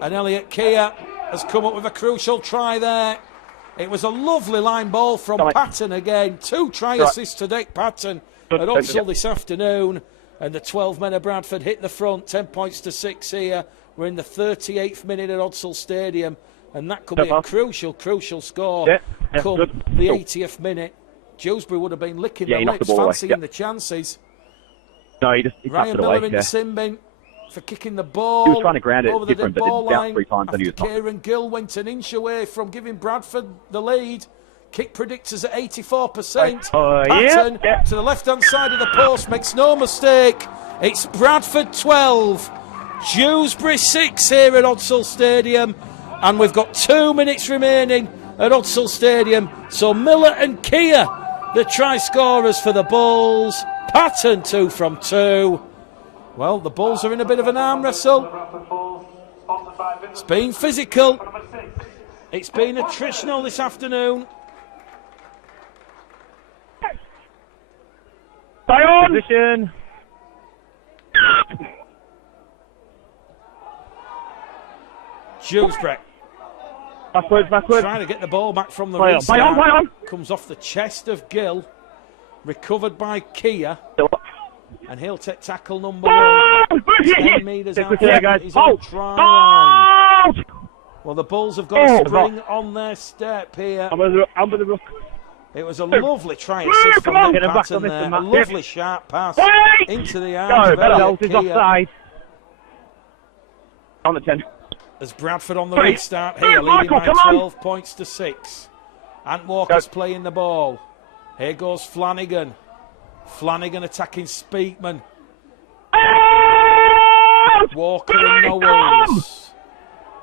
And Elliot Kia has come up with a crucial try there. It was a lovely line ball from Patton again. 2 try assists to Dick Patton at Uxall this afternoon. And the 12 men of Bradford hit the front, 10 points to 6 here. We're in the 38th minute at Uxall Stadium. And that could be a crucial score come the 80th minute. Dewsbury would have been licking the lips, fancying the chances. No, he Ryan Miller in the sin bin for kicking the ball. He was trying to ground it over the different, dead ball but line. 3 times and he was Kieran Gill went an inch away from giving Bradford the lead. Kick predictors at 84%. Patton to the left-hand side of the post, makes no mistake. It's Bradford 12, Dewsbury 6 here at Uxall Stadium. And we've got 2 minutes remaining at Uxall Stadium. So Miller and Kia, the try scorers for the Bulls. Patton 2 from 2. Well, the Bulls are in a bit of an arm wrestle. It's been physical. It's been attritional this afternoon. Stay on! Position. Dewsbury. Backwards. Trying to get the ball back from the Play restart. on. Comes off the chest of Gill. Recovered by Kia. And he'll take tackle number 1. 10 metres out from his own try line. Well, the Bulls have got a spring on their step here. It was a lovely try assist from Dick Patton there. A lovely sharp pass into the arms of Elliot Kia. On the 10. As Bradford on the restart here, leading by 12 points to 6. Ant Walker's playing the ball. Here goes Flanagan. Flanagan attacking Speakman. Walker and Knowles.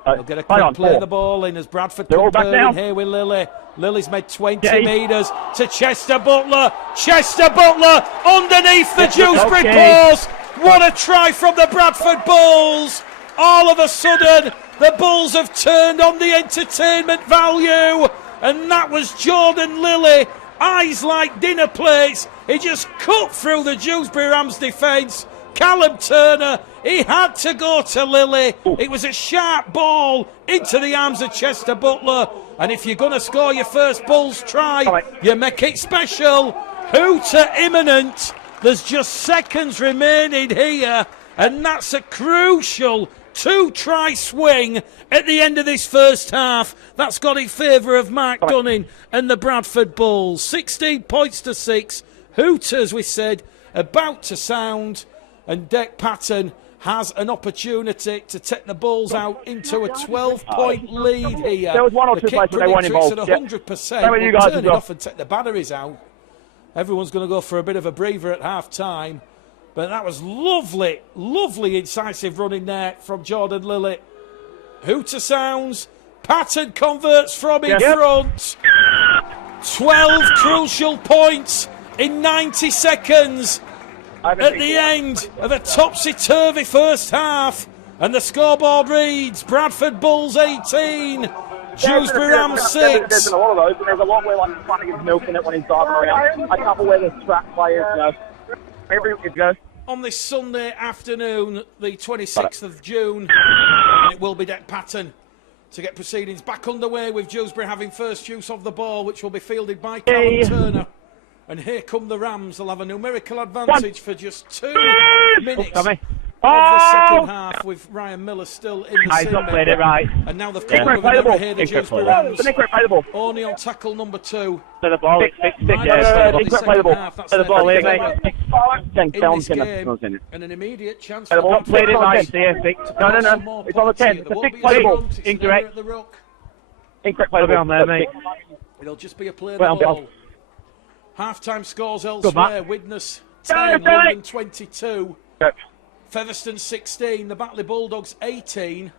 They'll get a quick play the ball in as Bradford come in here with Lilly. Lilly's made 20 metres to Chester Butler. Chester Butler underneath the Dewsbury post. What a try from the Bradford Bulls. All of a sudden, the Bulls have turned on the entertainment value. And that was Jordan Lilly. Eyes like dinner plates. He just cut through the Dewsbury Rams defence. Callum Turner, he had to go to Lilly. It was a sharp ball into the arms of Chester Butler. And if you're going to score your first Bulls try, you make it special. Hooter imminent. There's just seconds remaining here. And that's a crucial 2-try swing at the end of this first half. That's got in favour of Mark Dunning and the Bradford Bulls. 16 points to 6. Hooter, as we said, about to sound. And Dec Patton has an opportunity to take the Bulls out into a 12-point lead here. There was one or two places they weren't involved. At 100%. We'll turn it off and take the batteries out. Everyone's going to go for a bit of a breather at half-time. But that was lovely, lovely incisive running there from Jordan Lilly. Hooter sounds. Patton converts from in front. 12 crucial points in 90 seconds at the end of a topsy-turvy first half. And the scoreboard reads Bradford Bulls 18, Dewsbury Rams 6. There's been a lot of those, and there's a lot where like Flanagan's milking it when he's diving around. A couple where the track players, it goes. On this Sunday afternoon, the 26th of June, and it will be Dec Patton to get proceedings back underway with Dewsbury having first use of the ball, which will be fielded by Callum Turner. And here come the Rams. They'll have a numerical advantage for just 2 minutes of the second half, with Ryan Miller still in the He's not played it right. And now they've come over here, the Dewsbury Rams. Only on tackle number 2. To the ball, That's the ball, mate. And an immediate chance for the played it right. No. It's on the 10. It's a 6 playable. Incorrect. Incorrect playable on there, mate. It'll just be a play the ball. Half-time scores elsewhere. Widnes 10, London 22. Featherstone 16, the Batley Bulldogs 18,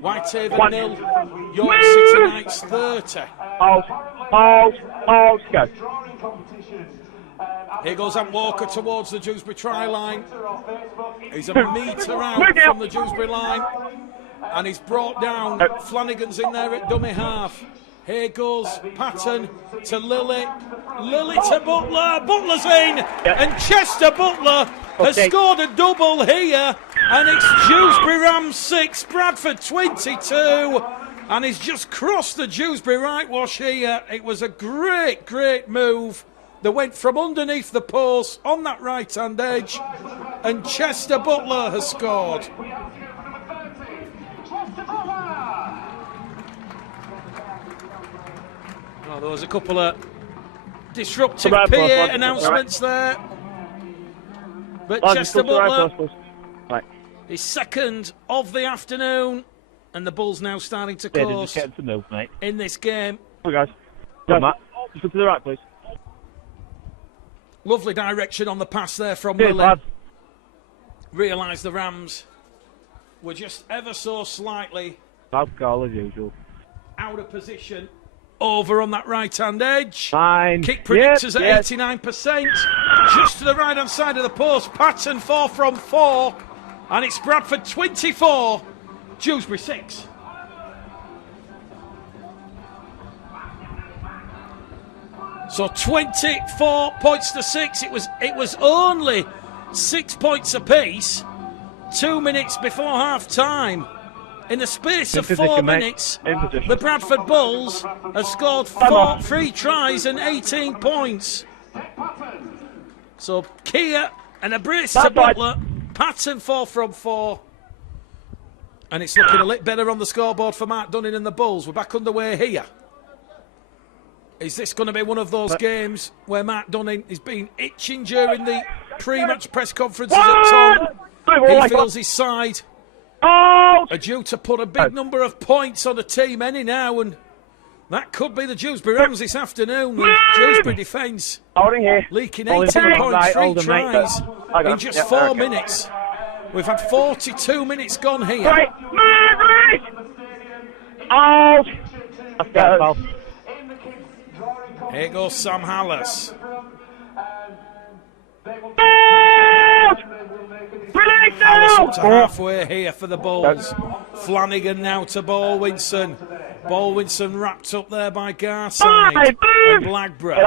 Whitehaven 0, York City Knights 30. Go. Here goes Ant Walker towards the Dewsbury try line. He's a metre out from the Dewsbury line, and he's brought down. Flanagan's in there at dummy half. Here goes Patton to Lilly. Lilly to Butler. Butler's in. And Chester Butler has scored a double here. And it's Dewsbury Rams 6, Bradford 22. And he's just crossed the Dewsbury right-wash here. It was a great, great move that went from underneath the post on that right-hand edge. And Chester Butler has scored. Oh, there was a couple of disruptive PA announcements there. But Chester Butler is second of the afternoon, and the Bulls now starting to course in this game. Come on, guys. Come on, Matt. Just to the right, please. Lovely direction on the pass there from Lilly. Realised the Rams were just ever so slightly bad call as usual. Out of position. Over on that right-hand edge. Fine. Kick predictors at 89%. Just to the right-hand side of the post. Patton 4 from 4. And it's Bradford 24. Dewsbury 6. So 24 points to 6. It was only 6 points apiece. 2 minutes before half-time. In the space of 4 minutes, the Bradford Bulls have scored 3 tries and 18 points. So Kia and a brace to Butler. Patton 4 from 4. And it's looking a little better on the scoreboard for Mark Dunning and the Bulls. We're back underway here. Is this going to be one of those games where Mark Dunning has been itching during the pre-match press conferences at Tom? He feels his side are due to put a big number of points on the team any now, and that could be the Dewsbury Rams this afternoon. The Dewsbury defence leaking 18 points, 3 tries in just 4 minutes. We've had 42 minutes gone here. Here goes Sam Hallis. Hallis up to halfway here for the Bulls. Flanagan now to Baldwinson. Baldwinson wrapped up there by Garside and Blackburn.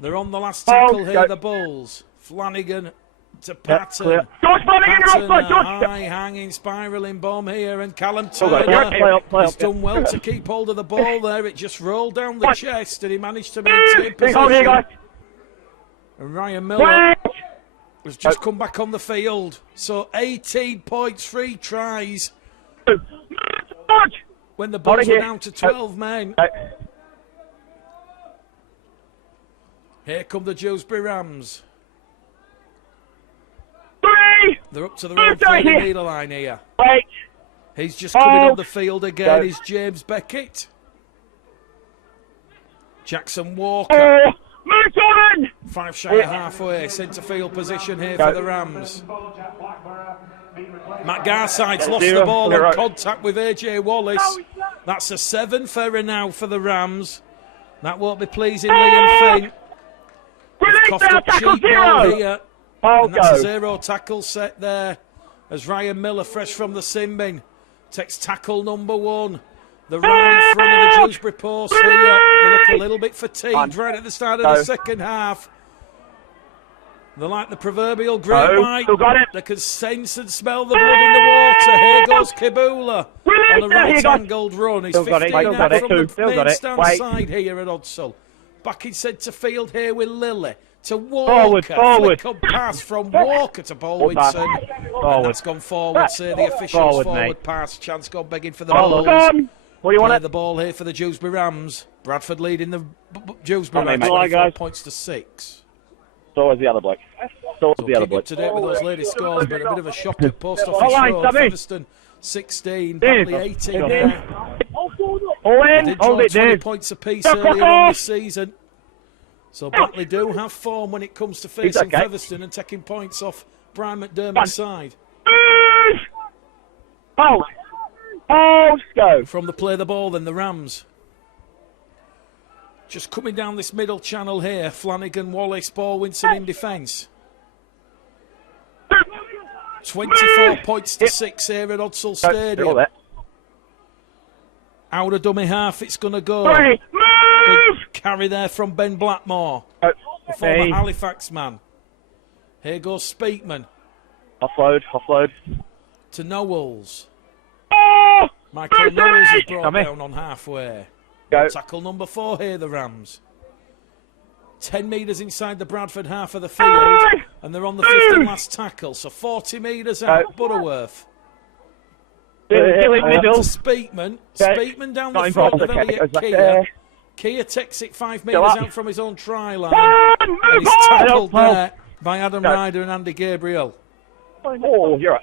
They're on the last tackle here, the Bulls. Flanagan to Patton. George Flanagan, Patton, outside, a George. high-hanging, spiralling bomb here, and Callum Play Turner up, play has up. done well to keep hold of the ball there. It just rolled down the chest, and he managed to maintain Big hold here, position. guys. And Ryan Miller has just come back on the field. So 18 points, 3 tries. George. When the Bulls were down to 12 men. Here come the Dewsbury Rams. 3. They're up to their own 30-metre line here. Wait. He's just coming on the field again. Is James Beckett. Jackson Walker. Move, Jordan. 5 shy of halfway. Centre field position here for the Rams. Matt Garside's lost the ball in contact with AJ Wallace. That's a 7th error now for the Rams. That won't be pleasing Liam Finn. They've coughed up cheap ball here. And that's a 0 tackle set there. As Ryan Miller, fresh from the sin bin, takes tackle number 1. They're right in front of the Dewsbury post here. They look a little bit fatigued right at the start of the second half. They're like the proverbial great white. They can sense and smell the blood in the water. Here goes Kibula on a right-angled run. He's 15 out from the main stand side here at Odsall. Back in centre field here with Lilly to Walker. Forward. Flick up pass from Walker to Bolwinson. And that's gone forward, say the officials. Forward pass. Chance gone begging for the Bulls. What do you want? The ball here for the Dewsbury Rams. Bradford leading the Dewsbury Rams 24 points to 6. So was the other bloke. So was the other bloke. To date with those latest scores, but a bit of a shock at Post Office Road. Featherstone 16, Batley 18. They did draw 20 points apiece earlier on this season. So Batley do have form when it comes to facing Featherstone and taking points off Brian McDermott's side. Go. From the play the ball, then the Rams. Just coming down this middle channel here. Flanagan, Wallace, Bolwinson in defence. 24 points to 6 here at Odsall Stadium. Out of dummy half, it's going to go. Big carry there from Ben Blackmore, the former Halifax man. Here goes Speakman. Offload. To Knowles. Michael Knowles is brought down on halfway. Tackle number 4 here, the Rams. 10 metres inside the Bradford half of the field, and they're on the 5th and last tackle, so 40 metres out. Butterworth. To Speakman. Speakman down the front of Elliot Keir. Keir takes it 5 metres out from his own try line. And he's tackled there by Adam Ryder and Andy Gabriel. Oh, you're right.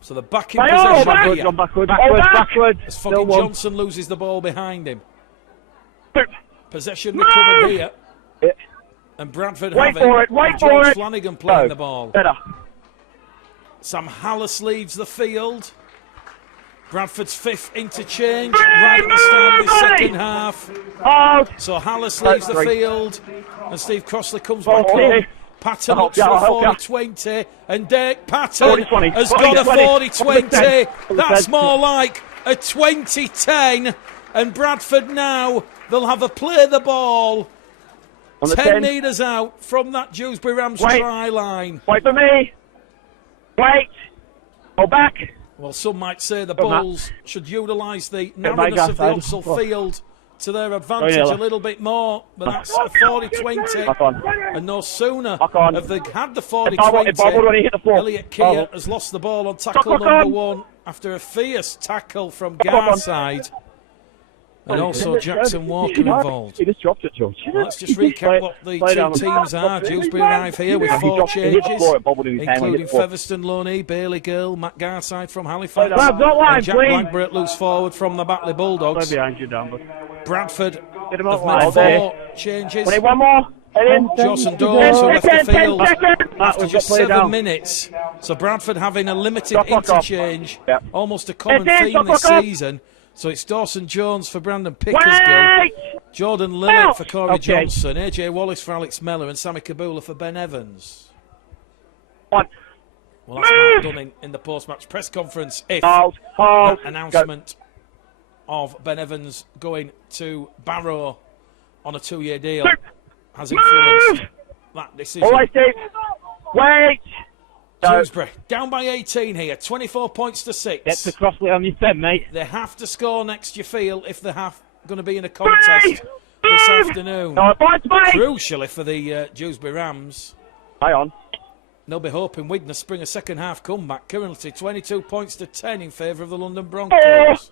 So the back in possession here. Backwards. As fucking Johnson loses the ball behind him. Possession recovered here. And Bradford have it. George Flanagan playing the ball. Sam Hallis leaves the field. Bradford's 5th interchange right at the start of the second half. So Hallis leaves the field. And Steve Crossley comes back on. Patton looks for a 40-20, and Derek Patton has got a 40-20. That's more like a 20-10. And Bradford now, they'll have a play the ball 10 metres out from that Dewsbury Rams try line. Wait for me. Go back. Well, some might say the Bulls should utilise the narrowness of the Odsall field to their advantage a little bit more, but that's a 40-20, and no sooner have they had the 40-20, Elliot Keir has lost the ball on tackle number 1 after a fierce tackle from Garside, and also Jackson Walker involved. He just dropped it, George. Well, let's just recap what the two teams are. Dewsbury arrive here with 4 changes, including Featherstone, Loney, Bailey Gill, Matt Garside from Halifax, and Jack Blackburn loose forward from the Batley Bulldogs. Bradford have made 4 changes. One more. Jawson Dawes who left the field after just 7 minutes. So Bradford having a limited interchange, almost a common theme this season. So it's Dawson Jones for Brandon Pickersgill, Jordan Lillett for Corey Johnson, AJ Wallace for Alex Mellor, and Sammy Kabula for Ben Evans. Well, that's Mark Dunning in the post-match press conference. If that announcement of Ben Evans going to Barrow on a 2-year deal has influenced that decision. Wait. Dewsbury down by 18 here, 24 points to 6. Get the Crossley on your 10, mate. They have to score next, you feel, if they're going to be in a contest this afternoon. Crucially for the Dewsbury Rams. Hang on. They'll be hoping Widnes spring a second half comeback. Currently 22 points to 10 in favour of the London Broncos.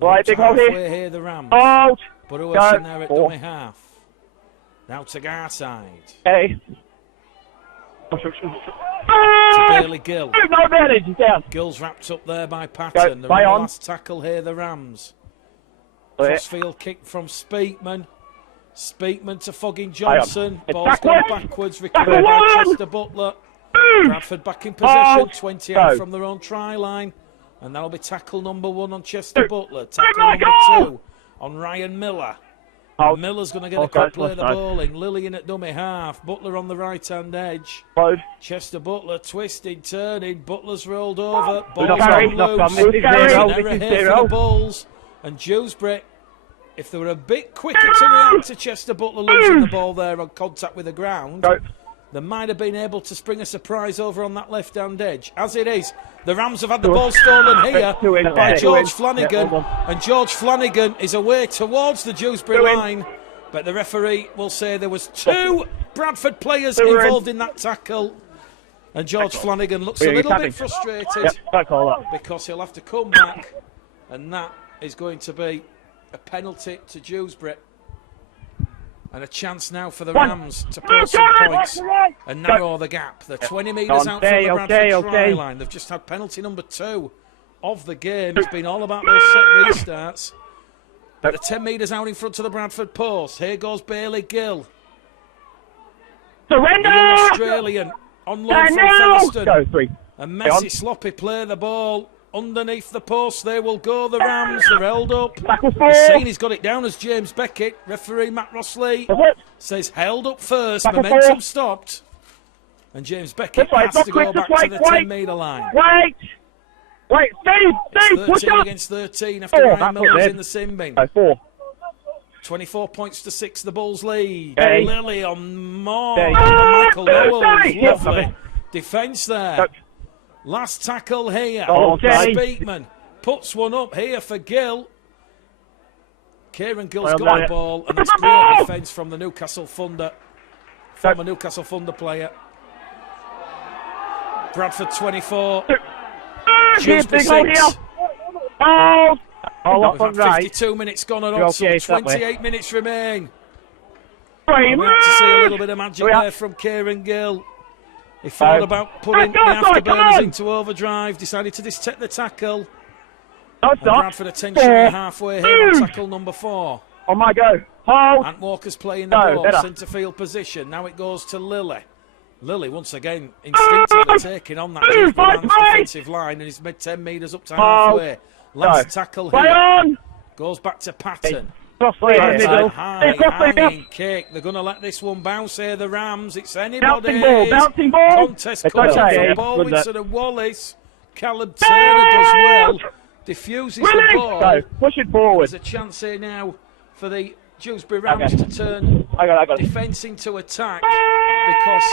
Right, big hole here, the Rams. Out. But who else in there at dummy half? Now to Garside. Okay. To Bailey Gill. No advantage, he's down. Gill's wrapped up there by Patton. The last tackle here, the Rams. Crossfield kick from Speakman. Speakman to Fogging Johnson. Ball's gone backwards. Recovered by Chester Butler. Bradford back in possession. 20 out from their own try line. And that'll be tackle number 1 on Chester Butler. Tackle number 2 on Ryan Miller. Miller's going to get a quick play of the ball in. Lilly in at dummy half. Butler on the right-hand edge. Chester Butler twisting, turning. Butler's rolled over. Ball's gone loose. Error here for the Bulls. And Dewsbury, if they were a bit quicker to react to Chester Butler losing the ball there on contact with the ground, they might have been able to spring a surprise over on that left-hand edge. As it is, the Rams have had the ball stolen here by George Flanagan. And George Flanagan is away towards the Dewsbury line. But the referee will say there was 2 Bradford players involved in that tackle. And George Flanagan looks a little bit frustrated because he'll have to come back. And that is going to be a penalty to Dewsbury. And a chance now for the Rams to pull some points and narrow the gap. They're 20 metres out from the Bradford try line. They've just had penalty number 2 of the game. It's been all about those set restarts. But they're 10 metres out in front of the Bradford post. Here goes Bailey Gill. Surrender! The Australian on loan from Featherstone. A messy, sloppy play. The ball underneath the post, they will go, the Rams. They're held up. The scene, he's got it down as James Beckett. Referee Matt Rossley says held up first. Momentum stopped. And James Beckett has to go back to the 10-metre line. Wait, steady, 13 against 13 after Ryan Miller's in the sin bin. 24 points to 6, the Bulls lead. Lilly on Michael Knowles. Lovely defence there. Last tackle here. Speakman puts one up here for Gill. Kieran Gill's got the ball, and it's great defence from the Newcastle Thunder, former Newcastle Thunder player. Bradford 24. Dewsbury 6. We've had 52 minutes gone on, so 28 minutes remain. We have to see a little bit of magic there from Kieran Gill. He thought about putting the afterburners into overdrive, decided to take the tackle. Bradford attention halfway here on tackle number 4. On my go. Hold. Ant Walker's playing the ball, centre field position. Now it goes to Lilly. Lilly once again instinctively taking on that defensive line, and he's made 10 metres up to halfway. Last tackle here. Goes back to Patton. High kick. They're going to let this one bounce here, the Rams. It's anybody's. Bouncing ball. Contest comes up from Baldwinson and Wallace. Callum Turner does well. Diffuses the ball. Push it forward. There's a chance here now for the Dewsbury Rams to turn defence into attack, because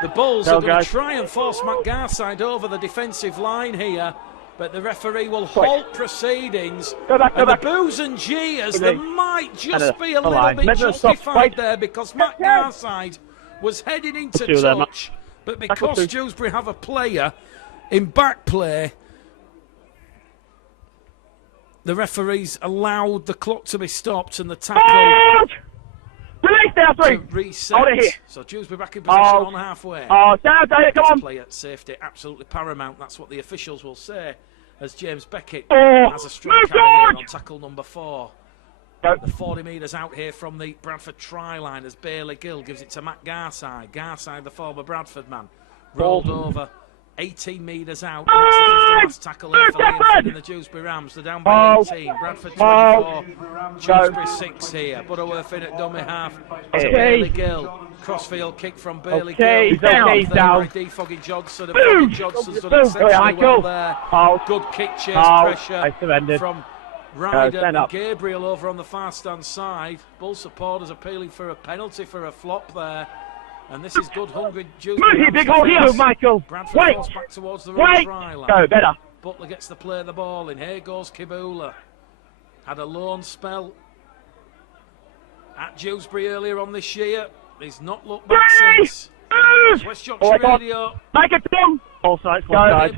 the Bulls are going to try and force Matt Garside over the defensive line here. But the referee will halt proceedings. And the boos and jeers, there might just be a little bit justified there, because Matt Garside was heading into touch. But because Dewsbury have a player in back play, the referees allowed the clock to be stopped and the tackle to reset. So Dewsbury back in position on halfway. Play at safety, absolutely paramount. That's what the officials will say, as James Beckett has a strike out on tackle number 4. The 40 metres out here from the Bradford try line as Bailey Gill gives it to Matt Garside. Garside, the former Bradford man, rolled over 18 metres out. And that's the 50 last tackle here for Liam and the Dewsbury Rams. They're down by 18. Bradford 24. Dewsbury 6 here. Butterworth in at dummy half. To Bailey Gill. Crossfield kick from Bailey Gill. He's down. By Fogging Johnson. And Fogging Johnson's done exceptionally well there. Good kick, chase pressure from Ryder and Gabriel over on the far stand side. Bull supporters appealing for a penalty for a flop there. And this is good, hungry Move Dewsbury here, Rams big hole here, defence. Michael. Bradford Wait. falls back towards the right try line. Go, better. Butler gets to play the ball in. Here goes Kibula. Had a loan spell at Dewsbury earlier on this year. He's not looked back since. West Yorkshire Radio. Make it down. All sides, all sides.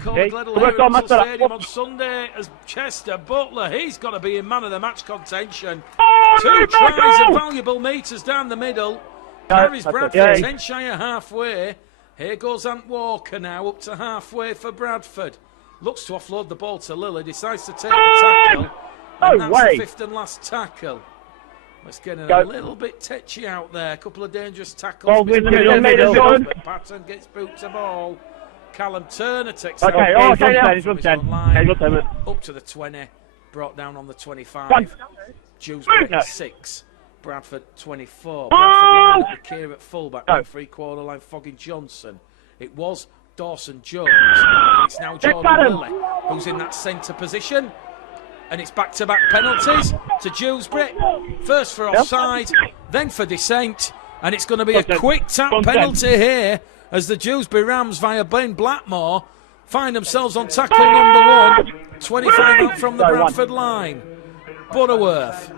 Stadium on Sunday as Chester Butler. He's got to be in man of the match contention. Two tries of valuable metres down the middle. Carries Bradford 10 shy of halfway. Here goes Ant Walker now up to halfway for Bradford. Looks to offload the ball to Lily. Decides to take the tackle. And that's the fifth and last tackle. It's getting a little bit tetchy out there. A couple of dangerous tackles. Ball in the middle. But Patton gets boot to ball. Callum Turner takes it he's from his own line. Up to the 20. Brought down on the 25. Dewsbury 6. Bradford 24. Bradford line at the Keir at fullback. On 3-quarter line, Foggin Johnson. It was Dawson Jones. And it's now Jordan Lilly who's in that centre position. And it's back-to-back penalties to Dewsbury. First for offside, then for dissent. And it's going to be a quick tap penalty here as the Dewsbury Rams via Ben Blackmore find themselves on tackle number 1. 25 out from the Bradford line. Butterworth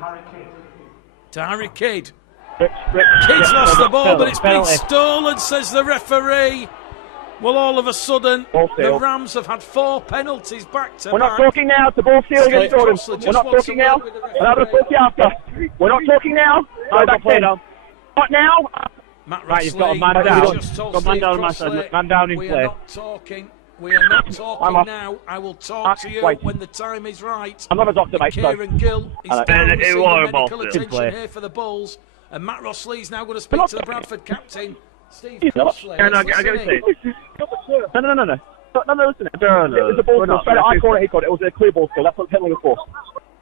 to Harry Kidd. Kidd's lost the ball, but it's been stolen, says the referee. Well, all of a sudden, the Rams have had 4 penalties back to back. We're not talking now. It's the ball steal against Jordan. We're not talking now. We're having a talk after. We're not talking now. Go back then. Not now. Matt Right, you've got a man down. Got man down on my side. Man down in play. play. We are not talking now. I will talk to you when the time is right. I'm not a doctor, mate. Kieran Gill is down receiving medical attention here for the Bulls. And Matt Rossley's now going to speak to the Bradford captain, Steve Crossley. No, listen. It was a ball steal. I called it, he called it. It was a clear ball steal. That's what penalty was for.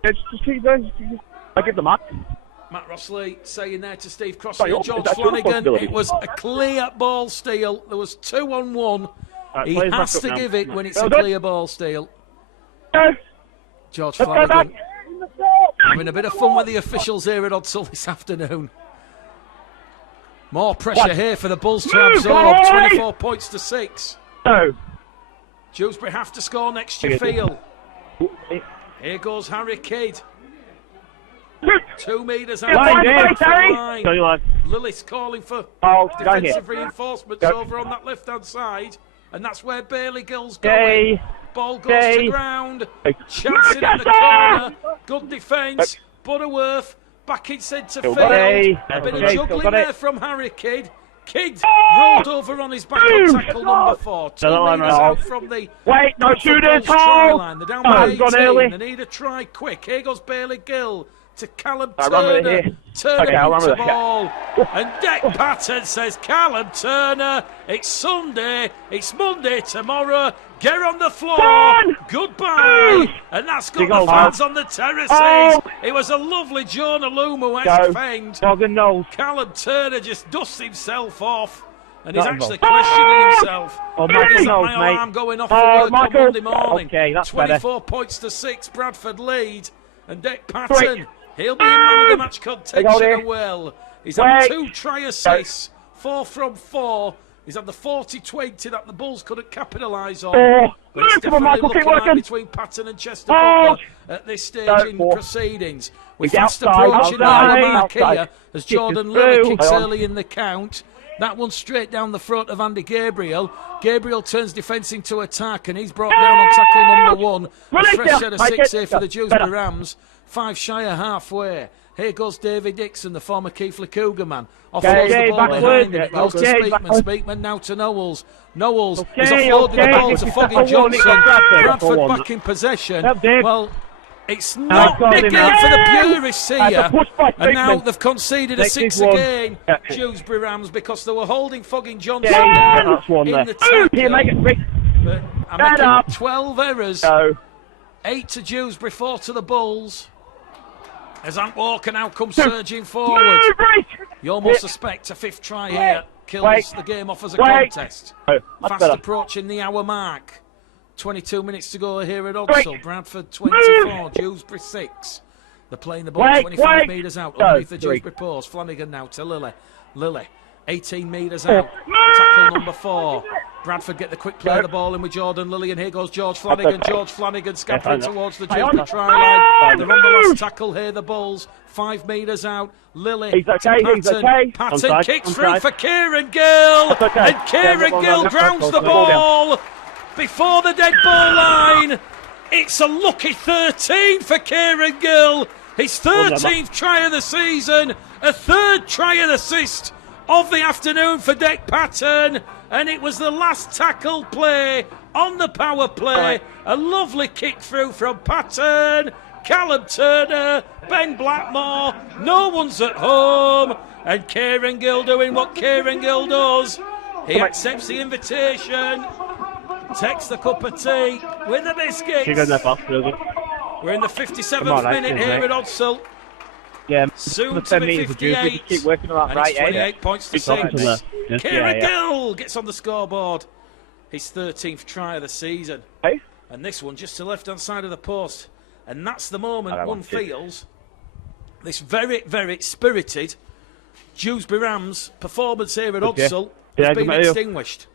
Just keep going. I give them up. Matt Rossley saying there to Steve Crossley and George Flanagan, it was a clear ball steal. There was 2-on-1. He has to give it when it's a clear ball steal. George Flanagan having a bit of fun with the officials here at Odsall this afternoon. More pressure here for the Bulls to absorb. 24 points to 6. Dewsbury have to score next, you feel. Here goes Harry Kidd. 2 metres out from the line. Lillis calling for defensive reinforcements over on that left-hand side. And that's where Bailey Gill's going. Ball goes to ground. Chance in the corner. Good defence. Butterworth back in centre field. A bit of juggling there from Harry Kidd. Kidd rolled over on his back on tackle number 4. 2 metres out from the try line. They're down by 18. They need a try quick. Here goes Bailey Gill to Callum Turner. Turner beats the ball. And Deck Patton says, Callum Turner, it's Sunday, it's Monday tomorrow, get on the floor, goodbye. And that's got the fans on the terraces. It was a lovely Jonah Lumo-esque fend. Callum Turner just dusts himself off. And he's actually questioning himself. Is that my alarm going off for work on Monday morning? 24 points to 6, Bradford lead. And Deck Patton, he'll be in man of the match contention well. He's had 2 try assists, 4 from 4. He's had the 40-20 that the Bulls couldn't capitalise on. But it's definitely looking like between Patton and Chester Butler at this stage in proceedings. We're fast approaching the hour mark here as Jordan Lilly kicks early in the count. That one straight down the front of Andy Gabriel. Gabriel turns defence into attack and he's brought down on tackle number 1. A fresh set of 6 here for the Dewsbury Rams. 5 shy of halfway. Here goes David Dixon, the former Keighley Cougar man. Offloads the ball behind him. It goes to Speakman. Speakman now to Knowles. Knowles is offloading the ball to Foggin Johnson. Bradford back in possession. Well, it's not big game for the purists here. And now they've conceded a 6 again, Dewsbury Rams, because they were holding Foggin Johnson down in the tackle. But I'm making 12 errors. 8 to Dewsbury, 4 to the Bulls. As Ant Walker now comes surging forward. You almost suspect a 5th try here kills the game off as a contest. Fast approaching the hour mark. 22 minutes to go here at Odsall. Bradford 24, Dewsbury 6. They're playing the ball 25 metres out underneath the Dewsbury post. Flanagan now to Lilly. Lilly 18 metres out. Tackle number 4. Bradford get the quick play of the ball in with Jordan Lillian. Here goes George Flanagan. George Flanagan scampering towards the Dewsbury try line. They're on the last tackle here, the Bulls. 5 metres out. Lily He's okay, to Patton. he's okay. Patton kicks through for Kieran Gill. Okay. And Kieran Gill grounds the ball before the dead ball line. It's a lucky 13 for Kieran Gill. His 13th try of the season. A 3rd try and assist of the afternoon for Dec Patton. And it was the last tackle play on the power play. A lovely kick through from Patton. Callum Turner, Ben Blackmore, no one's at home. And Kieran Gill doing what Kieran Gill does. He accepts the invitation, takes the cup of tea with the biscuits. We're in the 57th minute here at Odsall. Yeah, soon to be 58. Keep working on that right, 28 points to 6. Kieran Gill gets on the scoreboard. His 13th try of the season. Hey? And this one just to the left-hand side of the post. And that's the moment one feels this very, very spirited Dewsbury Rams performance here at Odsall has been extinguished.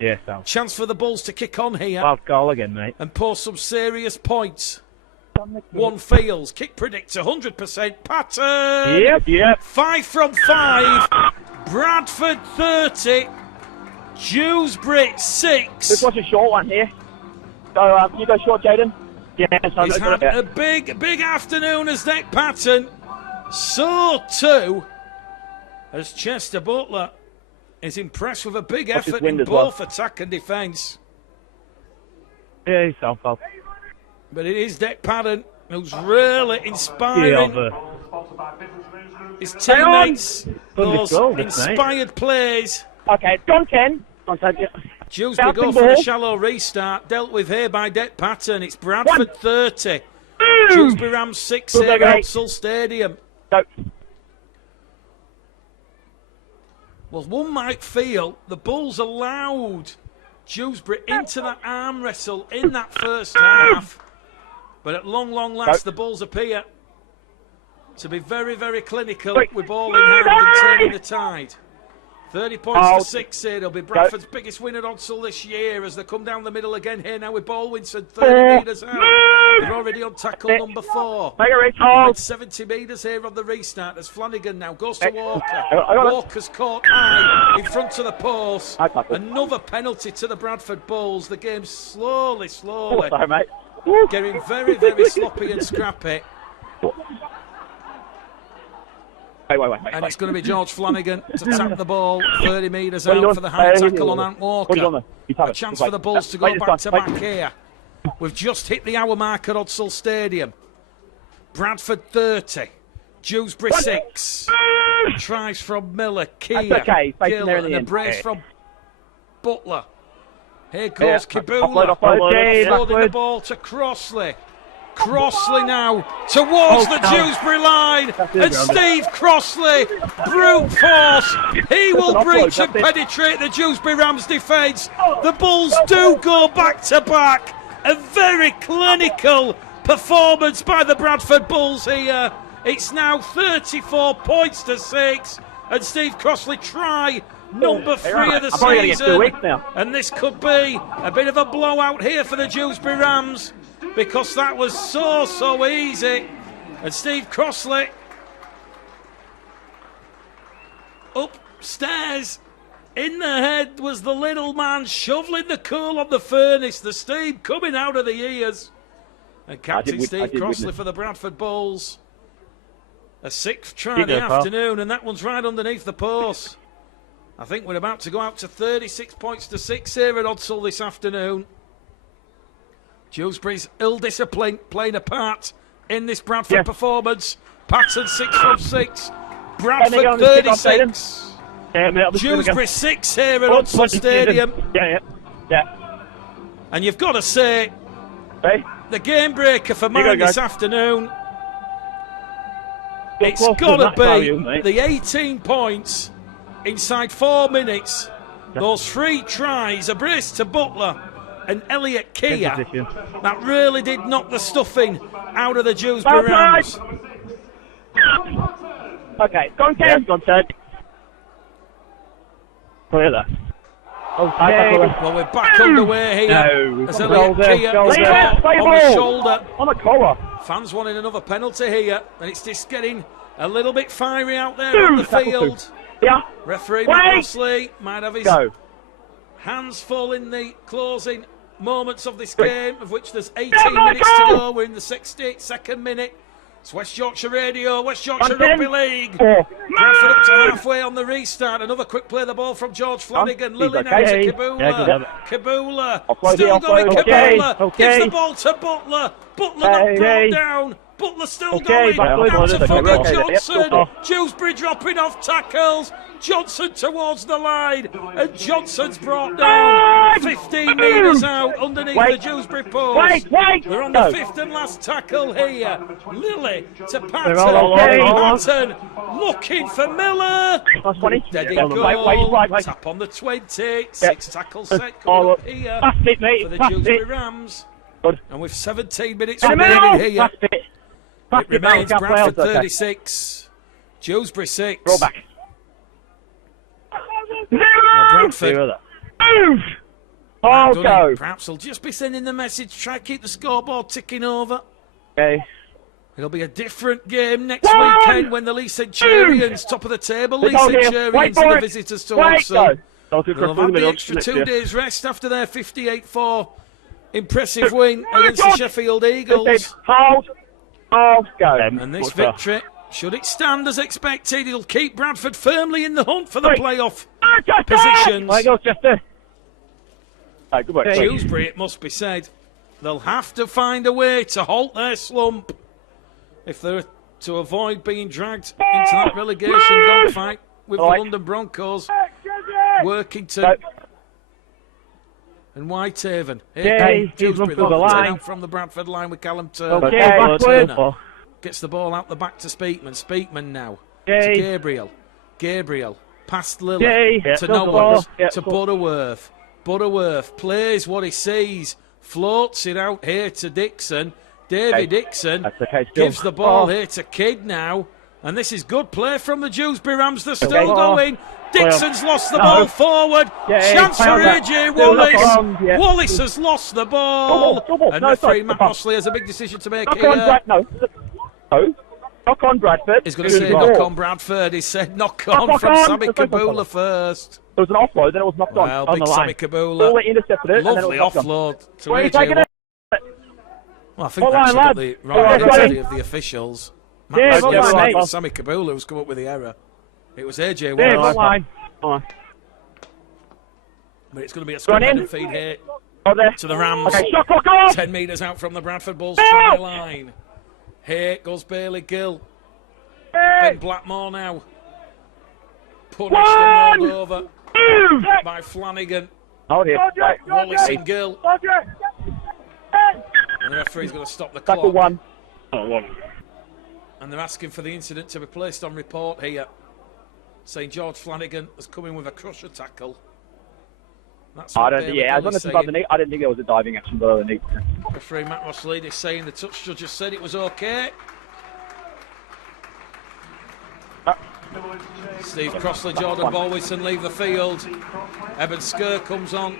Chance for the Bulls to kick on here. Wild goal again, mate. And pour some serious points. One feels. Kick predictor, 100%. Patton. Yep. 5 from 5. Bradford 30. Dewsbury 6. This was a short one here. So you go short, Jaden. He's had a big afternoon as Dec Patton. So too as Chester Butler is impressed with a big effort in both attack and defence. Yeah, he's self-help. But it is Dec Patton who's really inspiring his teammates. Those inspired plays. Okay, it's gone 10. Dewsbury go for the shallow restart. Dealt with here by Dec Patton. It's Bradford 30. Dewsbury Rams 6 here at Odsall Stadium. Well, one might feel the Bulls allowed Dewsbury into that arm wrestle in that first half. But at long last, the Bulls appear to be very, very clinical with ball in hand and turning the tide. 30 points to 6 here. It'll be Bradford's biggest win at Odsall this year as they come down the middle again here now with Baldwinson 30 metres out. They're already on tackle number 4. 70 metres here on the restart as Flanagan now goes to Walker. Walker's caught high in front of the post. Another penalty to the Bradford Bulls. The game slowly getting very, very sloppy and scrappy. And it's going to be George Flanagan to tap the ball 30 metres out for the high tackle on Ant Walker. A chance for the Bulls to go back here. We've just hit the hour mark at Odsall Stadium. Bradford 30, Dewsbury 6. Tries from Miller, Keir, Gill, and a brace from Butler. Here goes Kibula, forwarding the ball to Crossley. Crossley now towards the Dewsbury line, and Steve Crossley, brute force, he will breach and penetrate the Dewsbury Rams defence. The Bulls do go back to back. A very clinical performance by the Bradford Bulls here. It's now 34 points to 6, and Steve Crossley try number 3 of the season. And this could be a bit of a blowout here for the Dewsbury Rams, because that was so easy. And Steve Crossley upstairs. In the head was the little man shoveling the coal on the furnace, the steam coming out of the ears. And Captain Steve Crossley for the Bradford Bulls. A 6th try of the afternoon, and that one's right underneath the post. I think we're about to go out to 36 points to 6 here at Odsall this afternoon. Dewsbury's ill-discipline playing a part in this Bradford performance. Patton 6 from 6. Bradford 36. Dewsbury 6 here at Odsall Stadium. And you've got to say, the game breaker for mine this afternoon, it's got to be the 18 points inside 4 minutes. Those 3 tries, a brace to Butler and Elliot Keir, that really did knock the stuffing out of the Dewsbury Rams. Okay, go on, Ken. Clear that. Okay. Well, we're back underway here. No. As Elliot Keir is caught on the shoulder. On the collar. Fans wanting another penalty here, and it's just getting a little bit fiery out there on the field. Yeah. Referee Matt Rossley might have his Go. hands full in the closing moments of this game, of which there's 18 minutes to go. We're in the 62nd minute. It's West Yorkshire Radio, West Yorkshire Rugby League. Bradford up to halfway on the restart. Another quick play the ball from George Flanagan. Lily now to Kabula. Kabula. Still going Kabula. Gives the ball to Butler. Butler not brought down. Butler still going. Now to Foggy Johnson. Dewsbury dropping off tackles. Johnson towards the line. And Johnson's brought down 15 metres out underneath the Dewsbury post. They're on the 5th and last tackle here. Lily to Patton. Patton looking for Miller. Steady goal. Tap on the 20. 6 tackles set coming up here for the Dewsbury Rams. And with 17 minutes remaining here, it remains Bradford 36, Dewsbury 6. Roll back. Bradford. Go. Perhaps he'll just be sending the message, try to keep the scoreboard ticking over. Okay. It'll be a different game next weekend when the Leigh Centurions, top of the table, Leigh Centurions are the visitors to Walsall. They'll have had the extra 2 days rest after their 58-4 impressive win against the Sheffield Eagles. Go. And this victory, should it stand as expected, it'll keep Bradford firmly in the hunt for the playoff positions. Dewsbury, it must be said, they'll have to find a way to halt their slump if they're to avoid being dragged into that relegation dogfight with the London Broncos, Workington and Whitehaven. Here Dewsbury out from the Bradford line with Callum Turner. Turner gets the ball out the back to Speakman. Speakman now to Gabriel. Gabriel past Lily to Noah to Butterworth. Butterworth plays what he sees, floats it out here to Dixon. Davy Dixon gives the ball here to Kidd now. And this is good play from the Dewsbury Rams. They're still going. Dixon's lost the ball forward. Chance for AJ Wallace. Wallace has lost the ball. And referee Matt Rossley has a big decision to make here. Knock on Bradford. He's going to say knock on Bradford. He said knock on from Sammy Kabula first. There was an offload, then it was knocked on. Well, big Sammy Kabula. Lovely offload to AJ Wallace. Well, I think that's got the right identity of the officials. Sammy Kabula who's come up with the error. It was AJ Wallace. But it's going to be a scrum headed feed here to the Rams. 10 metres out from the Bradford Bulls try line. Here goes Bailey Gill. Ben Blackmore now. Punished and rolled over by Flanagan. Wallace and Gill. And the referee's going to stop the clock. And they're asking for the incident to be placed on report here, saying George Flanagan has come in with a crusher tackle. That's what I didn't think there was a diving action below the knee. Referee Matt Rossley is saying the touch judge just said it was okay. Steve Crossley, Jordan Baldwinson leave the field. Eben Skur comes on.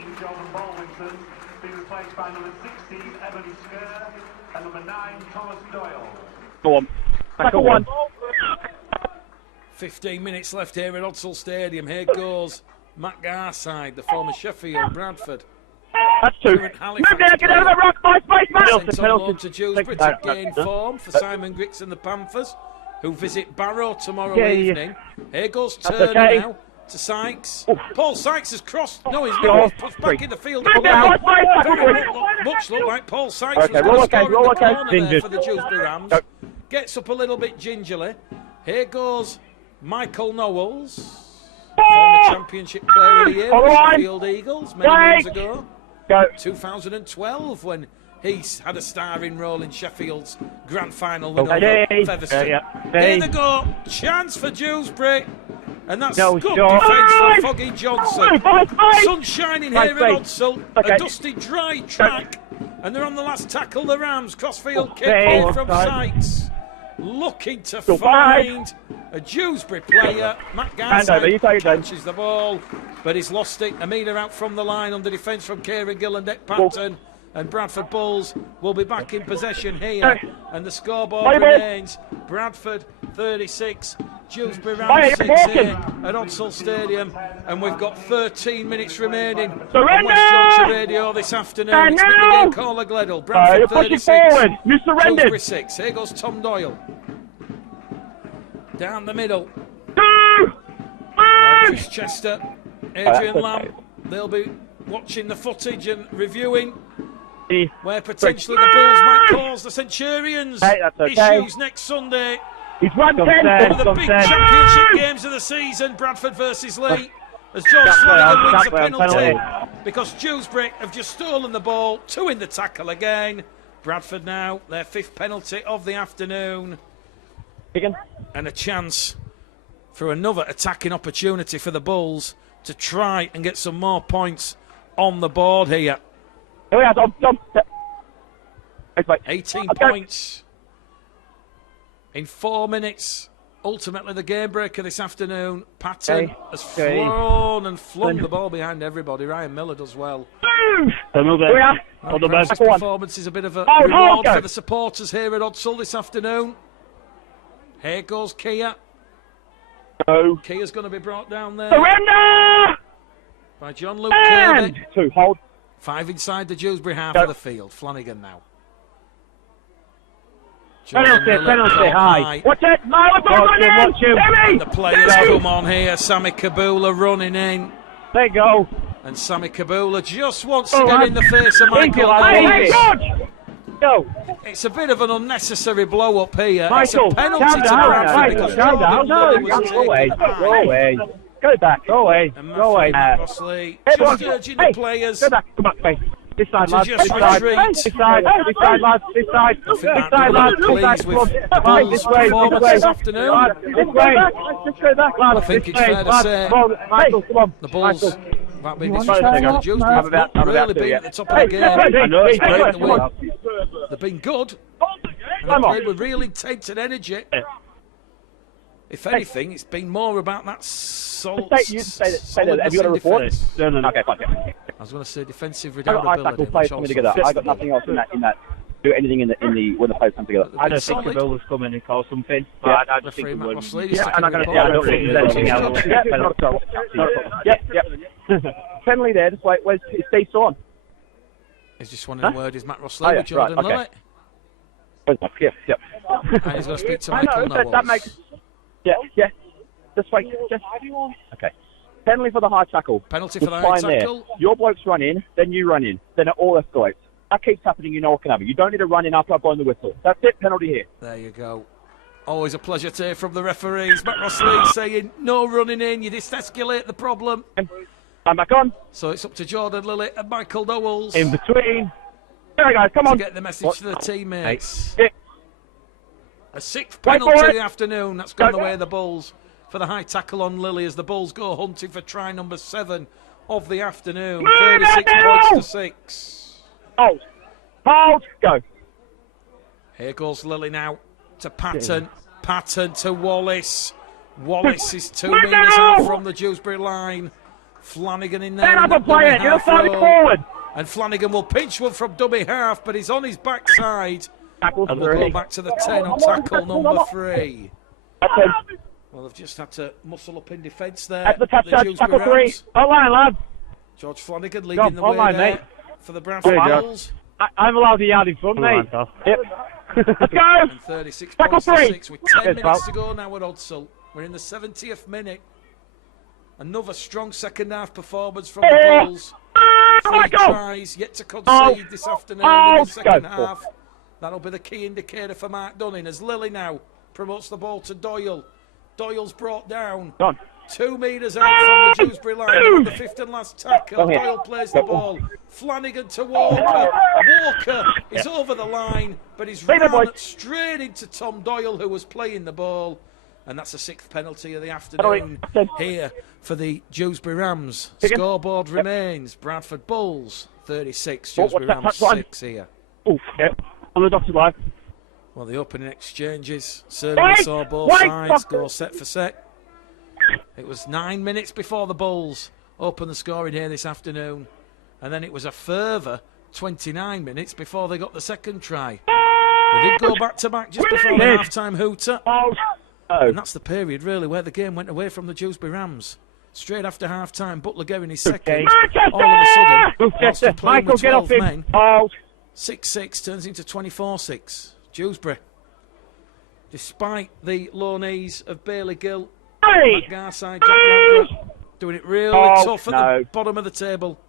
Replaced by number 16, Eben Skur, and number 9, Thomas Doyle. Go on. Tackle one. 15 minutes left here at Odsall Stadium. Here goes Matt Garside, the former Sheffield, Bradford. That's two. Move there, get out of the rock, space, man! Sent on loan to Dewsbury to gain form for Simon Griggs and the Panthers, who visit Barrow tomorrow evening. Here goes Turner now to Sykes. Paul Sykes has crossed. No, he's not. He's pushed back in the field. Much look like Paul Sykes was going to score in the corner there for the Dewsbury Rams. Gets up a little bit gingerly. Here goes Michael Knowles, former championship player of the year with the Sheffield Eagles many years ago. 2012 when he had a starring role in Sheffield's grand final win over Featherstone. Here they go. Chance for Dewsbury. And that's good defence for Foggy Johnson. Sun shining here at Odsall. A dusty, dry track. And they're on the last tackle, the Rams. Crossfield kick here from Sykes. looking to Go find a Dewsbury player. Matt Hand over, you take it, James. catches the ball, but he's lost it. A metre out from the line under defence from Kieran Gill and Dick Patton. And Bradford Bulls will be back in possession here. And the scoreboard remains Bradford 36, Dewsbury Rams 6 here at Odsall Stadium. And we've got 13 minutes remaining on West Yorkshire Radio this afternoon. It's the game caller Gleddle. Bradford 36, Dewsbury 6. Here goes Tom Doyle. Down the middle. Chris Chester, Adrian Lamb. They'll be watching the footage and reviewing where potentially the Bulls might cause the Centurions issues next Sunday. He's run 10. One of the big championship games of the season, Bradford versus Lee. As George Flanagan wins the penalty because Dewsbury have just stolen the ball. 2 in the tackle again. Bradford now, their 5th penalty of the afternoon. And a chance for another attacking opportunity for the Bulls to try and get some more points on the board here. Here we are, Dom. 18 points in 4 minutes. Ultimately, the game breaker this afternoon. Patton has flown and flung the ball behind everybody. Ryan Miller does well. Perhaps this performance is a bit of a reward for the supporters here at Odsall this afternoon. Here goes Kia. Kia's going to be brought down there. Surrender! By John Luke Kirby. 2, hold. 5 inside the Dewsbury half of the field. Flanagan now. Penalty, high. Watch it! Watch him! And the players come on here. Sammy Kabula running in. There you go. And Sammy Kabula just wants to get in the face of Michael Davis. Go. It's a bit of an unnecessary blow up here. Michael, it's a penalty to Bradford because Jordan Lilly was taken high. Go back. Go away. And Rossley just urging the players. Go back. Come back, mate. This side, lads. This side, lads. This side, lads. This side. This way this afternoon. This way. Let's go back, lads. I think it's fair to say Michael, come on. the Bulls, without being disrespectful to Dewsbury, have not really been at the top of the game. They've been good. And they've played with real intent and energy. If anything, it's been more about that solid have you got a report? No. Okay, fine. I was going to say defensive I redoubtability. players coming together. I got nothing else in that. Do anything in the when the players come together. I don't think the Builders come in and call something. Yeah, I don't think Matt they would. Rossley, Yeah, and I don't think there's anything else. Yep. Penalty there. Just wait. Where's Steve Sawn? He's just wanting a word. Is Matt Rossley with Jordan Lilly? Yep. And he's going to speak to Michael Knowles. That makes. Yeah. Just wait. Okay. Penalty for the high tackle. Penalty for the high tackle. Your blokes run in, then you run in, then it all escalates. That keeps happening, you know what can happen. You don't need to run in after I've blown the whistle. That's it, penalty here. There you go. Always a pleasure to hear from the referees. Matt Rossley saying no running in, you just escalate the problem. I'm back on. So it's up to Jordan Lilly and Michael Knowles. In between. There we go, come on. To get the message to the teammates. Hey. A 6th penalty of the afternoon. That's gone the way of the Bulls for the high tackle on Lilly as the Bulls go hunting for try number 7 of the afternoon. 36 points to 6. Hold. Go. Here goes Lilly now to Patton. Patton to Wallace. Wallace is 2 metres out from the Dewsbury line. Flanagan in there. Forward. And Flanagan will pinch one from dummy half, but he's on his backside. And we'll go back to the 10 on tackle number 3. Well, they've just had to muscle up in defence there. At the top, Dewsbury tackle 3. Rams. Online, lad. George Flanagan leading the way there for the Bradford Bulls. I'm allowed the yard in front, mate. Yep. Let's go. And 36 points to 6 with 10 minutes to go now at Odsall. We're in the 70th minute. Another strong second half performance from the Bulls. 3 tries yet to concede this afternoon in the second half. That'll be the key indicator for Mark Dunning as Lilly now promotes the ball to Doyle. Doyle's brought down. 2 metres out from the Dewsbury line. The 5th and last tackle. Doyle plays the ball. Flanagan to Walker. Walker is over the line, but he's run straight into Tom Doyle, who was playing the ball. And that's the 6th penalty of the afternoon here for the Dewsbury Rams. Scoreboard remains Bradford Bulls 36, Dewsbury Rams 6 here. On the dotted line. Well, the opening exchanges certainly saw both sides go set for set. It was 9 minutes before the Bulls opened the scoring here this afternoon. And then it was a further 29 minutes before they got the second try. They did go back-to-back just before the half-time hooter. And that's the period, really, where the game went away from the Dewsbury Rams. Straight after half-time, Butler getting his second. All of a sudden, whilst they're playing with 12 men, 6-6 turns into 24-6. Dewsbury, despite the low knees of Bailey Gill, Matt Garside, Jack Bradford, doing it really tough at the bottom of the table.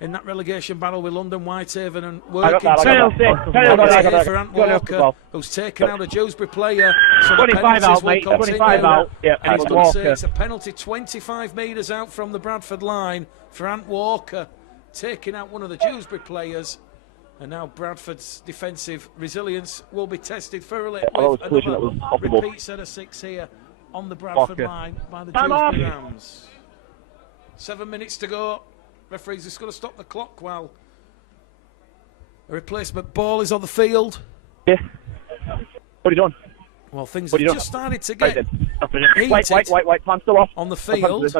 In that relegation battle with London Whitehaven and working for Ant Walker, who's taken out a Dewsbury player. So 25 out, mate. 25 out. Yeah, and he's going to say it's a penalty 25 metres out from the Bradford line for Ant Walker, taking out one of the Dewsbury players. And now Bradford's defensive resilience will be tested thoroughly with another repeat set of 6 here on the Bradford line by the Dewsbury Rams. 7 minutes to go. Referee's just going to stop the clock while a replacement ball is on the field. Yeah. What are you doing? Well, things have just started to get heated wait. Time's still off. On the field.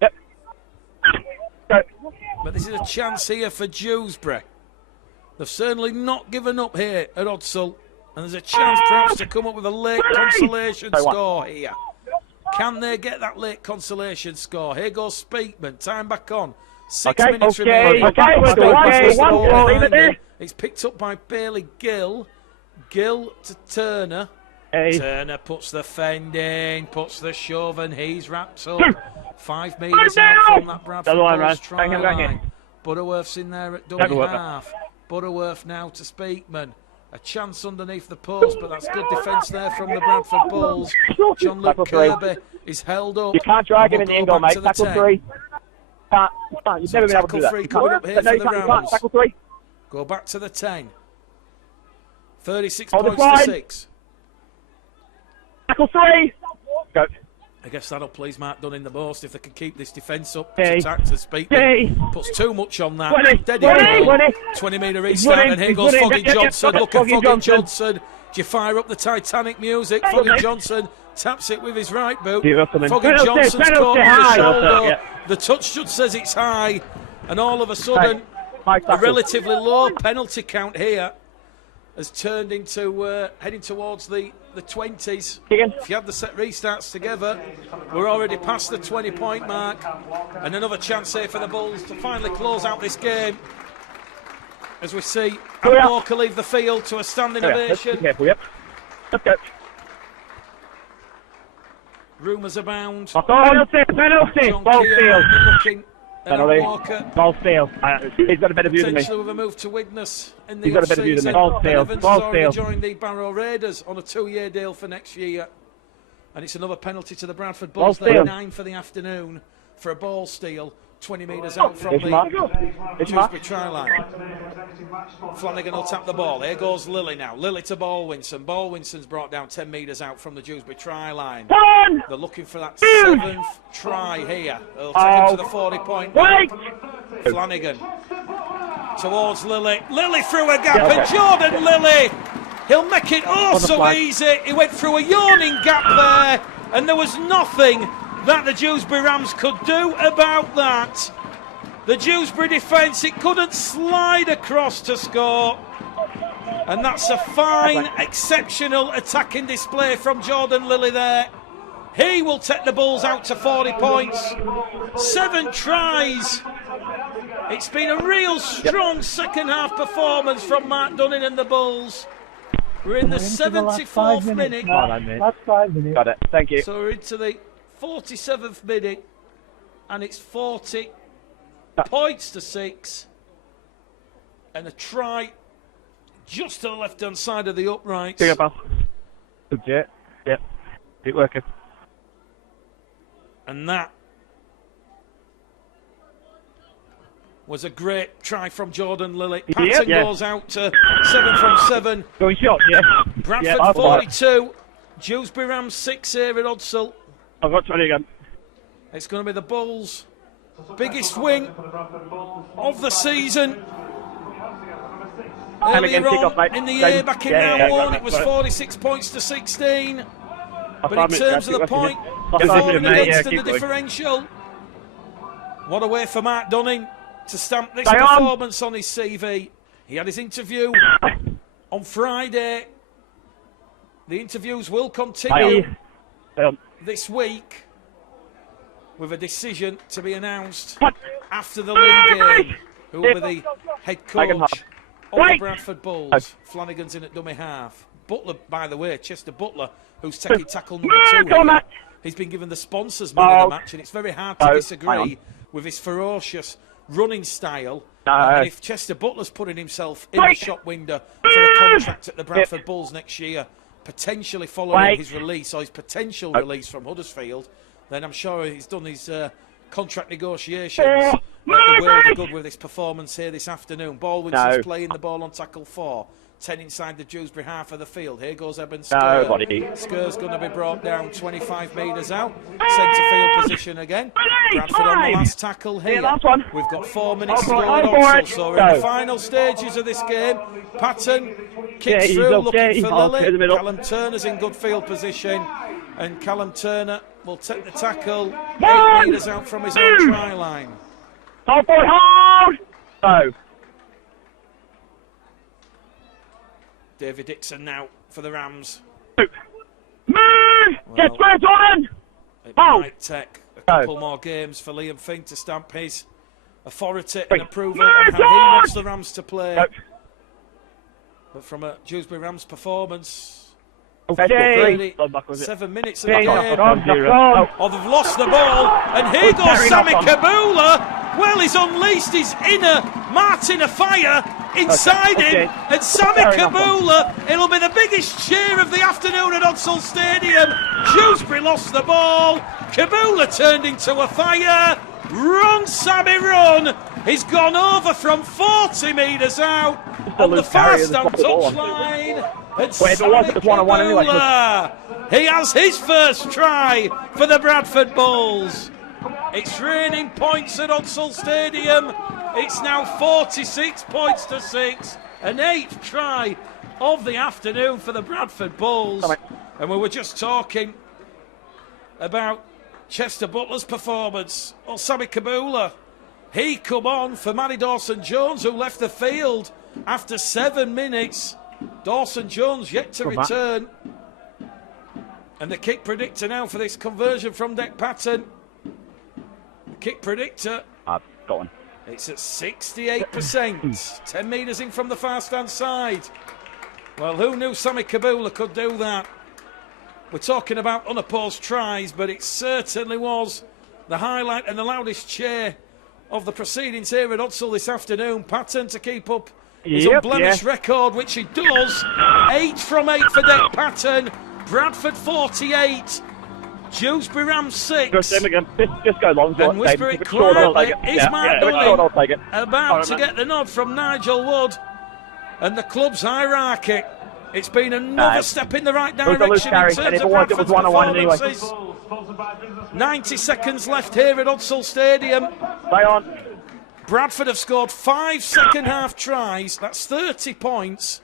Yep. But this is a chance here for Dewsbury. They've certainly not given up here at Odsall. And there's a chance perhaps to come up with a late consolation score here. Can they get that late consolation score? Here goes Speakman. Time back on. 6 minutes remaining. It's picked up by Bailey Gill. Gill to Turner. Turner puts the fend in, puts the shove, and he's wrapped up. 5 metres out from that Bradford Bulls try line. Butterworth's in there at dummy half. Butterworth now to Speakman. A chance underneath the post, but that's good defence there from the Bradford Bulls. John Luke Kirby is held up. You can't drag him in the end goal, mate. Tackle 3. You've never been able to do that. Free coming up here for the Rams. Tackle 3. Go back to the 10. 36 points to 6. Tackle 3. Go. I guess that'll please Mark Dunn the most if they can keep this defence up. Attack to Speakman. Puts too much on that. 20 metre restart, and here goes Foggy Johnson. Look at Foggy Johnson. Do you fire up the Titanic music? Foggy Johnson taps it with his right boot. Foggy Johnson's caught with the shoulder. The touch judge says it's high, and all of a sudden, a relatively low penalty count here has turned into heading towards the 20s. If you have the set restarts together, we're already past the 20-point mark, and another chance here for the Bulls to finally close out this game. As we see Ant Walker leave the field to a standing ovation. Let's go. Rumours abound. Penalty. Ball field. Looking at Ant Walker. Ball field. He's got a better view than me. Potentially with a move to Widnes in the He's got a better view than me. Ball field. Evans has already joined the Barrow Raiders on a 2-year deal for next year. And it's another penalty to the Bradford Bulls. They're 9 for the afternoon for a ball steal. 20 metres out from the Dewsbury try line. Flanagan will tap the ball. Here goes Lilly now. Lilly to Baldwinson. Baldwinson's brought down 10 metres out from the Dewsbury try line. They're looking for that 7th try here. They'll take him to the 40-point mark. Flanagan towards Lilly. Lilly through a gap, and Jordan Lilly, he'll make it so easy. He went through a yawning gap there, and there was nothing that the Dewsbury Rams could do about that. The Dewsbury defence, it couldn't slide across to score. And that's a fine, exceptional attacking display from Jordan Lilly there. He will take the Bulls out to 40 points. 7 tries. It's been a real strong second half performance from Mark Dunning and the Bulls. We're in the 74th minute. That's 5 minutes. Got it. Thank you. So we're into the 47th minute, and it's 40 points to 6, and a try just to the left-hand side of the uprights. Good jet. Yep. Keep working. And that was a great try from Jordan Lilly. Patton goes out to 7 from 7. Going shot, Bradford 42, Dewsbury Rams 6 here at Odsall. I've got 20 again. It's going to be the Bulls' biggest win of the season. Earlier kick off, on mate. in the year, back in round one, it was right. 46 points to 16. But in five minutes, terms of the Jack, point, keep for working. and Mate, against yeah, and the keep going. differential. What a way for Mark Dunning to stamp this Stay on. performance on his CV. He had his interview on Friday. The interviews will continue this week with a decision to be announced after the league game. Who will be the head coach of the Bradford Bulls? Flanagan's in at dummy half. Butler, by the way, Chester Butler, who's taking tackle number 2 here. He's been given the sponsors man of the match, and it's very hard to disagree with his ferocious running style. And if Chester Butler's putting himself in the shop window for a contract at the Bradford Bulls next year, potentially following his release or his potential release from Huddersfield, then I'm sure he's done his contract negotiations. The world are good with this performance here this afternoon. Baldwinson's playing the ball on tackle 4. 10 inside the Dewsbury half of the field. Here goes Eben Skur. Skur's going to be brought down 25 metres out. Centre field position again. Bradford on the last tackle here. We've got 4 minutes to go at Oxford, so we're in the final stages of this game. Patton kicks through, looking for Lily. Callum Turner's in good field position, and Callum Turner will take the tackle 8 metres out from his own try line. Hold, boy, hold! Oh. David Dixon now for the Rams. Move! Get squares on! It might take a couple more games for Liam Fink to stamp his authority and approval on how he wants the Rams to play. But from a Dewsbury Rams performance, 7 minutes of the game. Oh, they've lost the ball, and here goes Sammy Kabula. Well, he's unleashed his inner Martin of fire inside him, and Sammy Kabula, it'll be the biggest cheer of the afternoon at Odsal Stadium. Dewsbury lost the ball, Kabula turned into a fire. Run, Sammy, run! He's gone over from 40 metres out on the far stand touchline. And Sammy Kabula, he has his first try for the Bradford Bulls. It's raining points at Odsal Stadium. It's now 46 points to 6. An 8th try of the afternoon for the Bradford Bulls. And we were just talking about Chester Butler's performance. Well, Sammy Kabula, he come on for Matty Dawson-Jones, who left the field after 7 minutes. Dawson-Jones yet to return. And the kick predictor now for this conversion from Deck Patton. The kick predictor. Got one. It's at 68%. 10 metres in from the far stand side. Well, who knew Sammy Kabula could do that? We're talking about unopposed tries, but it certainly was the highlight and the loudest cheer of the proceedings here at Odsal this afternoon. Patton to keep up his unblemished record, which he does. 8 from 8 for Deck Patton. Bradford 48. Dewsbury Rams 6. Just go long. And whisper it quietly. Is Mark Dunning about to get the nod from Nigel Wood and the club's hierarchy? It's been another step in the right direction in terms of Bradford's performances. 90 seconds left here at Odsal Stadium. Bradford have scored 5 second-half tries. That's 30 points.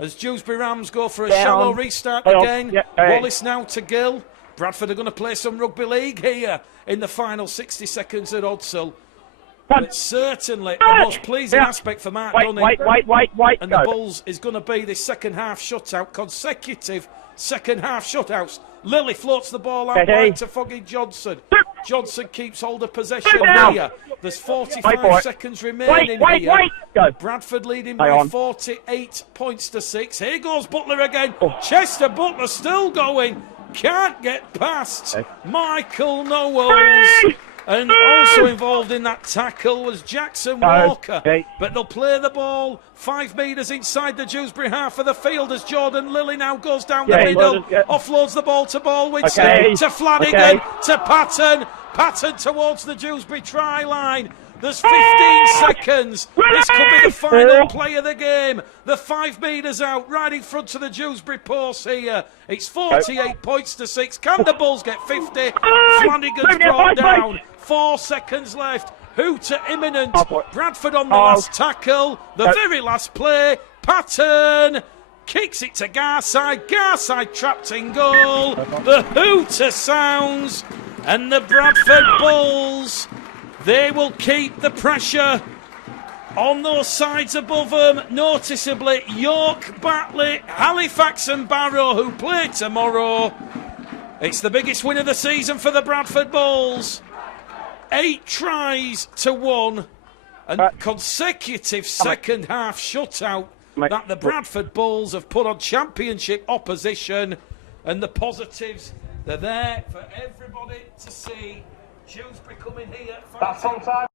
As Dewsbury Rams go for a shallow restart again. Wallace now to Gill. Bradford are going to play some rugby league here in the final 60 seconds at Odsal. But certainly the most pleasing aspect for Mark Dunning and the Bulls is going to be this second-half shutout, consecutive second-half shutouts. Lilly floats the ball out right to Foggy Johnson. Johnson keeps hold of possession here. There's 45 seconds remaining here. Bradford leading by 48 points to 6. Here goes Butler again. Chester Butler still going. Can't get past Michael Knowles. And also involved in that tackle was Jackson Walker. But they'll play the ball 5 metres inside the Dewsbury half of the field as Jordan Lilly now goes down the middle. Offloads the ball to Baldwinson, to Flanagan, to Patton. Patton towards the Dewsbury try line. There's 15 seconds. This could be the final play of the game. The 5 metres out, right in front of the Dewsbury post here. It's 48 points to 6. Can the Bulls get 50? Flanagan's brought down. 4 seconds left. Hooter imminent. Oh, boy. Bradford on the last tackle. The very last play. Pattern kicks it to Garside. Garside trapped in goal. The hooter sounds. And the Bradford Bulls, they will keep the pressure on those sides above them. Noticeably, York, Batley, Halifax and Barrow, who play tomorrow. It's the biggest win of the season for the Bradford Bulls. 8 tries to 1. And consecutive second half shutout that the Bradford Bulls have put on championship opposition. And the positives, they're there for everybody to see. Dewsbury coming here. That's on time.